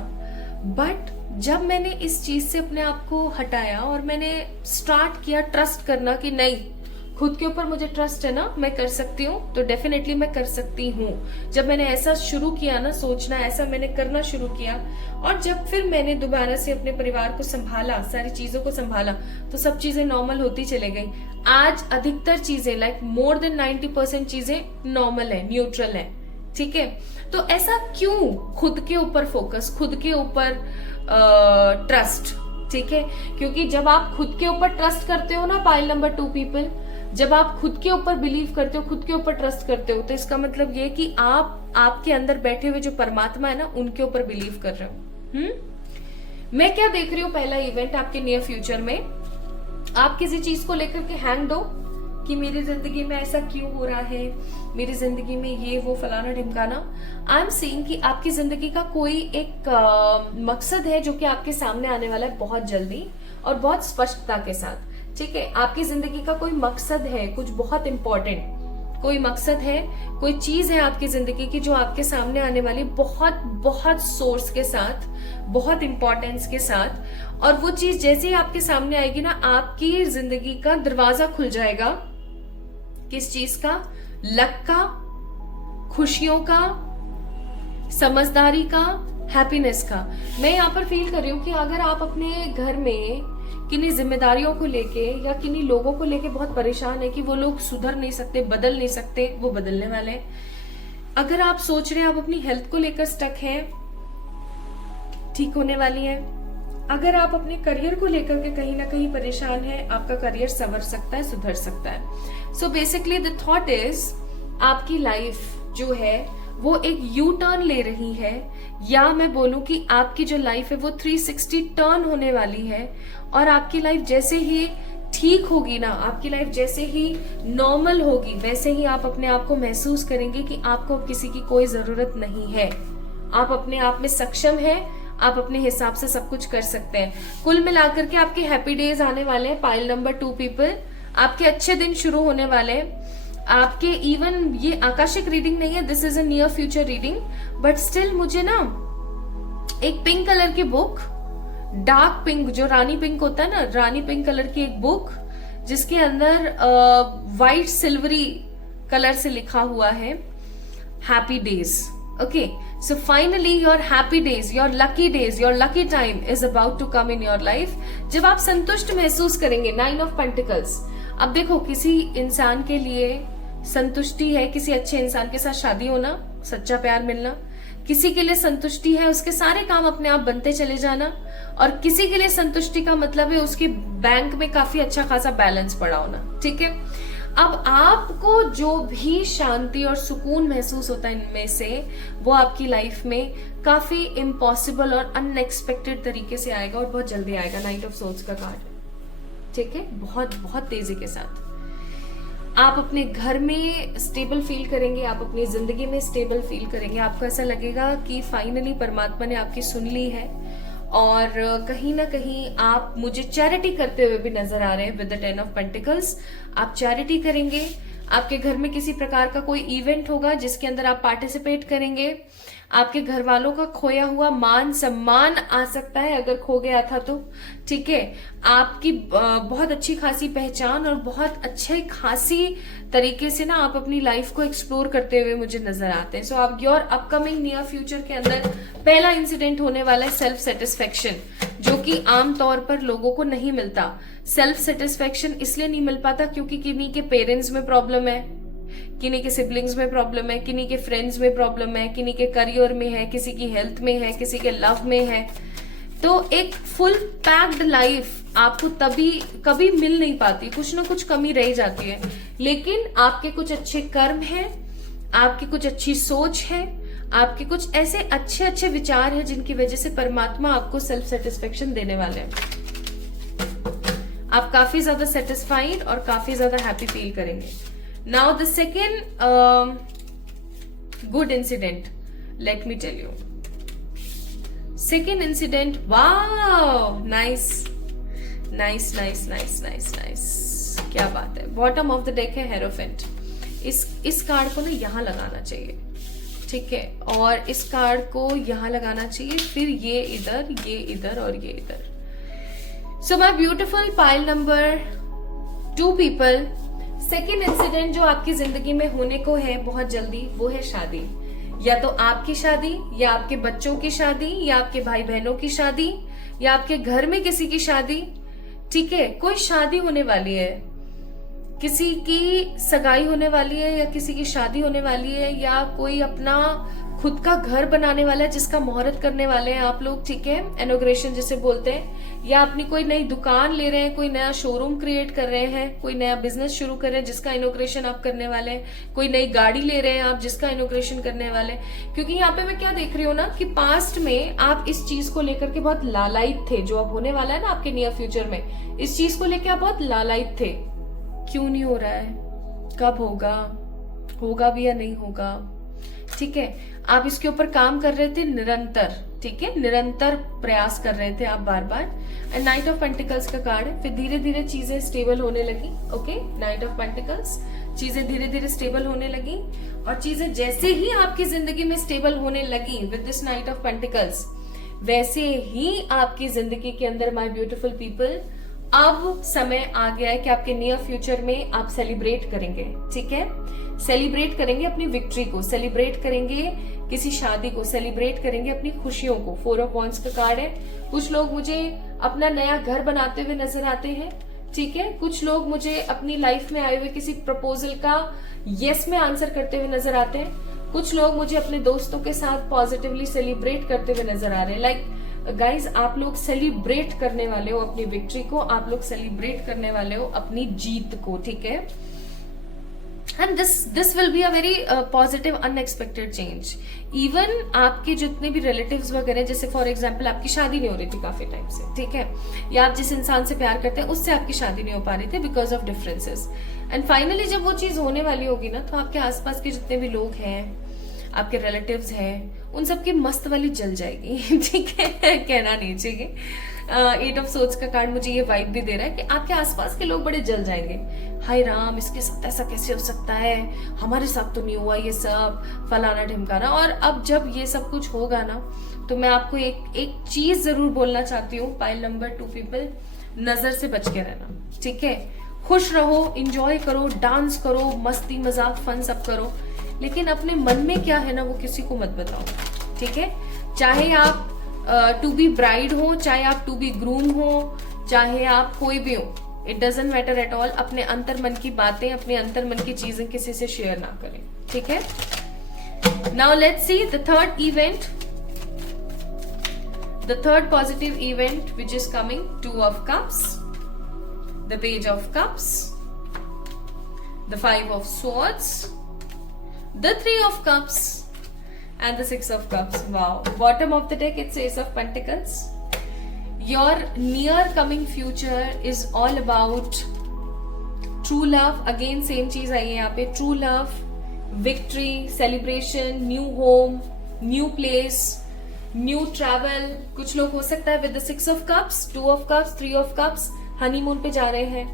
बट जब मैंने इस चीज से अपने आप को हटाया और मैंने स्टार्ट किया ट्रस्ट करना कि नहीं, खुद के ऊपर मुझे ट्रस्ट है ना, मैं कर सकती हूँ, तो डेफिनेटली मैं कर सकती हूँ। जब मैंने ऐसा शुरू किया ना सोचना, ऐसा मैंने करना शुरू किया, और जब फिर मैंने दोबारा से अपने परिवार को संभाला, सारी चीजों को संभाला, तो सब चीजें नॉर्मल होती चले गई। आज अधिकतर चीजें लाइक मोर देन 90% चीजें नॉर्मल है, न्यूट्रल है, ठीक है। तो ऐसा क्यों, खुद के ऊपर फोकस, खुद के ऊपर ट्रस्ट, ठीक है, क्योंकि जब आप खुद के ऊपर ट्रस्ट करते हो ना पाइल नंबर 2 पीपल, जब आप खुद के ऊपर बिलीव करते हो, खुद के ऊपर ट्रस्ट करते हो, तो इसका मतलब ये कि आप आपके अंदर बैठे हुए जो परमात्मा है ना उनके ऊपर बिलीव कर रहे हो। मैं क्या देख रही हूँ, पहला इवेंट आपके नियर फ्यूचर में आप किसी चीज को लेकर के हैंग दो कि मेरी जिंदगी में ऐसा क्यों हो रहा है, मेरी जिंदगी में ये वो फलाना ढिमकाना। आई एम सीइंग कि आपकी जिंदगी का कोई एक मकसद है जो कि आपके सामने आने वाला है बहुत जल्दी और बहुत स्पष्टता के साथ, ठीक है। आपकी जिंदगी का कोई मकसद है, कुछ बहुत इंपॉर्टेंट कोई मकसद है, कोई चीज है आपकी जिंदगी की जो आपके सामने आने वाली बहुत बहुत सोर्स के साथ, बहुत इंपॉर्टेंस के साथ, और वो चीज जैसे ही आपके सामने आएगी ना, आपकी जिंदगी का दरवाजा खुल जाएगा। किस चीज का? लक का, खुशियों का, समझदारी का, हैप्पीनेस का। मैं यहाँ पर फील कर रही हूँ कि अगर आप अपने घर में किन्हीं जिम्मेदारियों को लेके या किन्हीं लोगों को लेके बहुत परेशान है कि वो लोग सुधर नहीं सकते, बदल नहीं सकते, वो बदलने वाले हैं। अगर आप सोच रहे हैं आप अपनी हेल्थ को लेकर स्टक हैं, ठीक होने वाली है। अगर आप अपने करियर को लेकर के कहीं ना कहीं परेशान है, आपका करियर संवर सकता है, सुधर सकता है। So basically the thought is, आपकी लाइफ जो है वो एक यू टर्न ले रही है, या मैं बोलूं कि आपकी जो लाइफ है वो 360 टर्न होने वाली है। और आपकी लाइफ जैसे ही ठीक होगी ना, आपकी लाइफ जैसे ही नॉर्मल होगी, वैसे ही आप अपने आप को महसूस करेंगे कि आपको अब किसी की कोई जरूरत नहीं है। आप अपने आप में सक्षम हैं, आप अपने हिसाब से सब कुछ कर सकते हैं। कुल मिलाकर के आपके हैप्पी डेज आने वाले हैं। पाइल नंबर 2 पीपल, आपके अच्छे दिन शुरू होने वाले हैं। आपके इवन ये आकाशिक रीडिंग नहीं है, this is a near future reading, but still मुझे ना एक पिंक कलर की बुक, डार्क पिंक, जो रानी पिंक होता है ना, रानी पिंक कलर की एक बुक जिसके अंदर वाइट सिल्वरी कलर से लिखा हुआ है happy days. Okay, so finally your happy days, your lucky days, your lucky time is about to come in your life। जब आप संतुष्ट महसूस करेंगे। 9 ऑफ पेंटिकल्स। अब देखो, किसी इंसान के लिए संतुष्टि है किसी अच्छे इंसान के साथ शादी होना, सच्चा प्यार मिलना। किसी के लिए संतुष्टि है उसके सारे काम अपने आप बनते चले जाना, और किसी के लिए संतुष्टि का मतलब है उसके बैंक में काफी अच्छा खासा बैलेंस पड़ा होना, ठीक है। अब आपको जो भी शांति और सुकून महसूस होता है इनमें से, वो आपकी लाइफ में काफी इम्पॉसिबल और अनएक्सपेक्टेड तरीके से आएगा और बहुत जल्दी आएगा। 9 ऑफ सोर्ड्स का कार्ड, ठीक है, बहुत बहुत तेजी के साथ आप अपने घर में स्टेबल फील करेंगे, आप अपनी जिंदगी में स्टेबल फील करेंगे। आपको ऐसा लगेगा कि फाइनली परमात्मा ने आपकी सुन ली है, और कहीं ना कहीं आप मुझे चैरिटी करते हुए भी नजर आ रहे हैं विद द 10 ऑफ पेंटिकल्स। आप चैरिटी करेंगे, आपके घर में किसी प्रकार का कोई इवेंट होगा जिसके अंदर आप पार्टिसिपेट करेंगे। आपके घर वालों का खोया हुआ मान सम्मान आ सकता है अगर खो गया था तो, ठीक है। आपकी बहुत अच्छी खासी पहचान और बहुत अच्छे खासी तरीके से ना आप अपनी लाइफ को एक्सप्लोर करते हुए मुझे नजर आते हैं। सो आप योर अपकमिंग नियर फ्यूचर के अंदर पहला इंसिडेंट होने वाला है सेल्फ सेटिस्फेक्शन, जो कि आमतौर पर लोगों को नहीं मिलता। सेल्फ सेटिस्फेक्शन इसलिए नहीं मिल पाता क्योंकि किन्हीं के पेरेंट्स में प्रॉब्लम है, किन्हीं के सिबलिंग्स में प्रॉब्लम है, किन्हीं के फ्रेंड्स में प्रॉब्लम है, किन्हीं के करियर में है, किसी की हेल्थ में है, किसी के लव में है, तो एक फुल पैक्ड लाइफ आपको तभी कभी मिल नहीं पाती, कुछ ना कुछ कमी रह जाती है। लेकिन आपके कुछ अच्छे कर्म हैं, आपकी कुछ अच्छी सोच है, आपके कुछ ऐसे अच्छे अच्छे विचार हैं जिनकी वजह से परमात्मा आपको सेल्फ सेटिस्फेक्शन देने वाले हैं। आप काफी ज्यादा सेटिस्फाइड और काफी ज्यादा हैप्पी फील करेंगे। Now the second good incident, let me tell you. Second incident, wow, nice nice nice nice nice nice, क्या बात है। बॉटम ऑफ द डेक है हेरोफेंट। इस कार्ड को ना यहां लगाना चाहिए, ठीक है, और इस कार्ड को यहां लगाना चाहिए, फिर ये इधर और ये इधर। So my beautiful pile number 2 people, second incident जो आपकी जिंदगी में होने को है बहुत जल्दी, वो है शादी। या तो आपकी शादी, या आपके बच्चों की शादी, या आपके भाई बहनों की शादी, या आपके घर में किसी की शादी, ठीक है। कोई शादी होने वाली है, किसी की सगाई होने वाली है, या किसी की शादी होने वाली है, या कोई अपना खुद का घर बनाने वाला है जिसका मुहूर्त करने वाले हैं आप लोग, ठीक है, इनॉग्रेशन जिसे बोलते हैं। या अपनी कोई नई दुकान ले रहे हैं, कोई नया शोरूम क्रिएट कर रहे हैं, कोई नया बिजनेस शुरू कर रहे हैं जिसका इनॉग्रेशन आप करने वाले हैं, कोई नई गाड़ी ले रहे हैं आप जिसका इनॉग्रेशन करने वाले हैं। क्योंकि यहाँ पे मैं क्या देख रही हूँ ना कि पास्ट में आप इस चीज को लेकर के बहुत लालायित थे, जो अब होने वाला है ना आपके नियर फ्यूचर में, इस चीज को लेकर आप बहुत लालायित थे। क्यों नहीं हो रहा है, कब होगा, होगा भी या नहीं होगा, ठीक है। आप इसके ऊपर काम कर रहे थे निरंतर, ठीक है, निरंतर प्रयास कर रहे थे आप बार बार। एंड नाइट ऑफ पेंटिकल्स का कार्ड है। फिर धीरे धीरे चीजें स्टेबल होने लगी, ओके, नाइट ऑफ पेंटिकल्स, चीजें धीरे धीरे स्टेबल होने लगी। और चीजें जैसे ही आपकी जिंदगी में स्टेबल होने लगी with this night of pentacles, वैसे ही आपकी जिंदगी के अंदर माय ब्यूटीफुल पीपल अब समय आ गया है कि आपके नियर फ्यूचर में आप सेलिब्रेट करेंगे, ठीक है, सेलिब्रेट करेंगे अपनी विक्ट्री को, सेलिब्रेट करेंगे किसी शादी को, सेलिब्रेट करेंगे अपनी खुशियों को। 4 ऑफ वॉन्ड्स का कार्ड है। कुछ लोग मुझे अपना नया घर बनाते हुए नजर आते हैं, ठीक है, कुछ लोग मुझे अपनी लाइफ में आए हुए किसी प्रपोजल का यस में आंसर करते हुए नजर आते हैं, कुछ लोग मुझे अपने दोस्तों के साथ पॉजिटिवली सेलिब्रेट करते हुए नजर आ रहे हैं। लाइक गाइज, आप लोग सेलिब्रेट करने वाले हो अपनी विक्ट्री को, आप लोग सेलिब्रेट करने वाले हो अपनी जीत को, ठीक है। And this will be a very positive unexpected change. Even आपके जितने भी रिलेटिव्स वगैरह, जैसे फॉर एग्जाम्पल आपकी शादी नहीं हो रही थी काफी टाइम से, ठीक है, या आप जिस इंसान से प्यार करते हैं उससे आपकी शादी नहीं हो पा रही थी because of differences. And finally जब वो चीज होने वाली होगी ना, तो आपके आसपास के जितने भी लोग हैं, आपके रिलेटिव्स हैं, उन सबकी मस्त वाली जल जाएगी, ठीक है, कहना नहीं चाहिए। 8 ऑफ सोर्ड्स का कार्ड मुझे ये वाइब भी दे रहा है कि आपके आसपास के लोग बड़े जल जाएंगे। हाय राम, इसके साथ ऐसा कैसे हो सकता है, हमारे साथ तो नहीं हुआ ये सब, फलाना ढिमकाना। और अब जब ये सब कुछ होगा ना, तो मैं आपको एक चीज जरूर बोलना चाहती हूँ, पाइल नंबर 2 पीपल, नजर से बच के रहना, ठीक है। खुश रहो, इंजॉय करो, डांस करो, मस्ती मजाक फन सब करो, लेकिन अपने मन में क्या है ना वो किसी को मत बताओ, ठीक है। चाहे आप टू बी ब्राइड हो, चाहे आप टू बी ग्रूम हो, चाहे आप कोई भी हो, it doesn't matter at all. अपने अंतर मन की बातें, अपने अंतर मन की चीजें किसी से शेयर ना करें, ठीक है। Now let's see the third event, the third positive event which is coming. 2 of cups, the page of cups, the 5 of swords, the 3 of cups and the 6 of cups. Wow. Bottom of the deck it's Ace of Pentacles. Your near coming future is all about true love. Again same चीज आई है यहाँ पे, true love, victory, celebration, new home, new place, new travel. कुछ लोग हो सकता है with the 6 of cups, 2 of cups, 3 of cups honeymoon पे जा रहे हैं।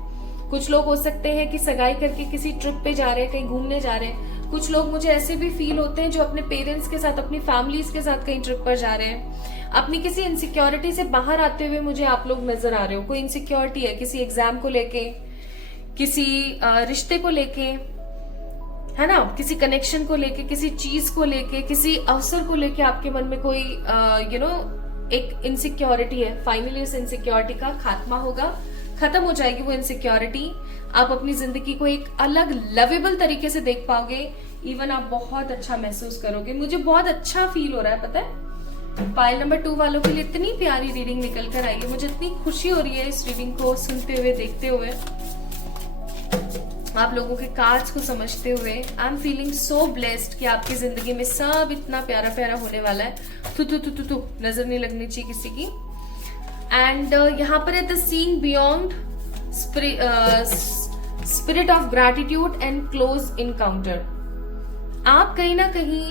कुछ लोग हो सकते हैं कि सगाई करके किसी ट्रिप पे जा रहे हैं, कहीं घूमने जा रहे हैं। कुछ लोग मुझे ऐसे भी फील होते हैं जो अपने पेरेंट्स के साथ, अपनी फैमिलीज के साथ कहीं ट्रिप पर जा रहे हैं। अपनी किसी इनसिक्योरिटी से बाहर आते हुए मुझे आप लोग नजर आ रहे हो। कोई इनसिक्योरिटी है किसी एग्जाम को लेके, किसी रिश्ते को लेके, है ना, किसी कनेक्शन को लेके, किसी चीज को लेके, किसी अवसर को लेके आपके मन में कोई एक इनसिक्योरिटी है। फाइनली उस इनसिक्योरिटी का खात्मा होगा, खत्म हो जाएगी वो इनसिक्योरिटी। आप अपनी जिंदगी को एक अलग लवेबल तरीके से देख पाओगे। इवन आप बहुत अच्छा महसूस करोगे। मुझे बहुत अच्छा फील हो रहा है, पता है, पाइल नंबर 2 वालों के लिए इतनी प्यारी रीडिंग निकल कर आई है, मुझे इतनी खुशी हो रही है इस रीडिंग को सुनते हुए, देखते हुए, आप लोगों के कार्ड्स को समझते हुए। I am feeling so blessed कि आपकी जिंदगी में सब इतना प्यारा प्यारा होने वाला है। थू नजर नहीं लगनी चाहिए किसी की। एंड यहाँ पर है the seeing beyond, spirit of gratitude and close encounter. आप कहीं ना कहीं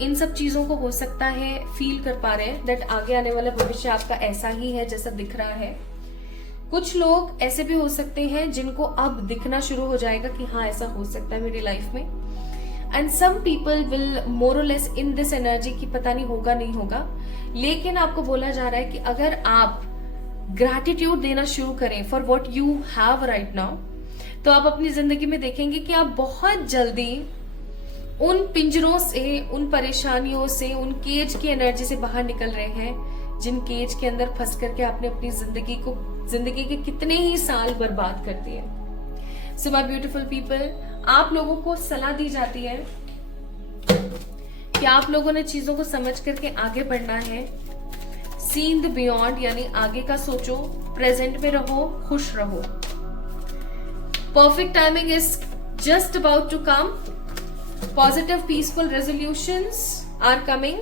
इन सब चीजों को हो सकता है फील कर पा रहे हैं दैट आगे आने वाला भविष्य आपका ऐसा ही है जैसा दिख रहा है। कुछ लोग ऐसे भी हो सकते हैं जिनको अब दिखना शुरू हो जाएगा कि हाँ ऐसा हो सकता है मेरी लाइफ में। And some people will more or less in this energy की पता नहीं होगा नहीं होगा, लेकिन आपको बोला जा रहा है कि अगर आप ग्रैटिट्यूड देना शुरू करें for what you have right now, तो आप अपनी जिंदगी में देखेंगे कि आप बहुत जल्दी उन पिंजरों से, उन परेशानियों से, उन केज की एनर्जी से बाहर निकल रहे हैं जिन केज के अंदर फंस करके आपने अपनी जिंदगी के कितने ही साल बर्बाद कर दिए। सो माय ब्यूटीफुल पीपल, आप लोगों को सलाह दी जाती है कि आप लोगों ने चीजों को समझ करके आगे बढ़ना है। सी इन द बियॉन्ड, यानी आगे का सोचो, प्रेजेंट में रहो, खुश रहो। Perfect timing is just about to come. Positive, peaceful resolutions are coming,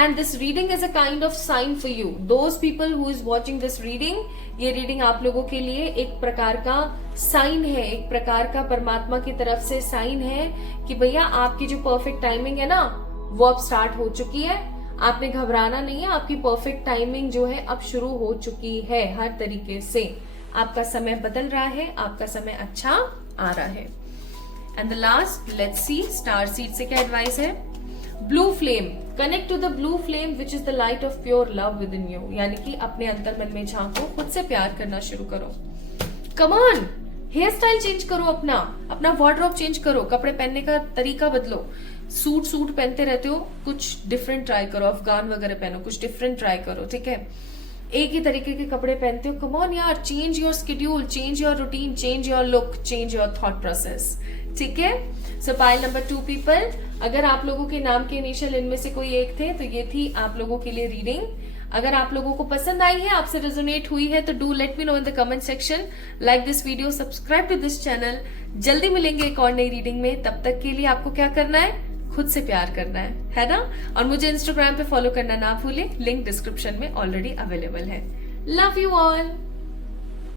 and this reading is a kind of sign for you. Those people who is watching this reading, ये reading आप लोगों के लिए एक प्रकार का साइन है, एक प्रकार का परमात्मा की तरफ से साइन है कि भैया आपकी जो परफेक्ट टाइमिंग है ना वो अब स्टार्ट हो चुकी है। आपने घबराना नहीं है, आपकी परफेक्ट टाइमिंग जो है अब शुरू हो चुकी है। हर तरीके से आपका समय बदल रहा है, आपका समय अच्छा आ रहा है। And the last, let's see star seed से क्या एडवाइस है। Blue flame, connect to the blue flame which is the light of pure love within you, यानी कि अपने अंतर मन में झांको, खुद से प्यार करना शुरू करो। Come on, hair style change करो, अपना वार्डरोब चेंज करो, कपड़े पहनने का तरीका बदलो। सूट पहनते रहते हो, कुछ डिफरेंट ट्राई करो, अफगान वगैरह पहनो, कुछ डिफरेंट ट्राई करो, ठीक है। एक ही तरीके के कपड़े पहनते हो, कम ऑन यार, change your schedule, change your routine, change your look, change your thought process, ठीक है। सो पाइल नंबर 2 पीपल, अगर आप लोगों के नाम के इनिशियल इनमें से कोई एक थे तो ये थी आप लोगों के लिए रीडिंग। अगर आप लोगों को पसंद आई है, आपसे रेजोनेट हुई है, तो do let me know in the comment section. Like this video, subscribe to this channel. जल्दी मिलेंगे एक और नई रीडिंग में, तब तक के लिए आपको क्या करना है, खुद से प्यार करना है ना। और मुझे इंस्टाग्राम पे फॉलो करना ना भूले, लिंक डिस्क्रिप्शन में ऑलरेडी अवेलेबल है। Love you all.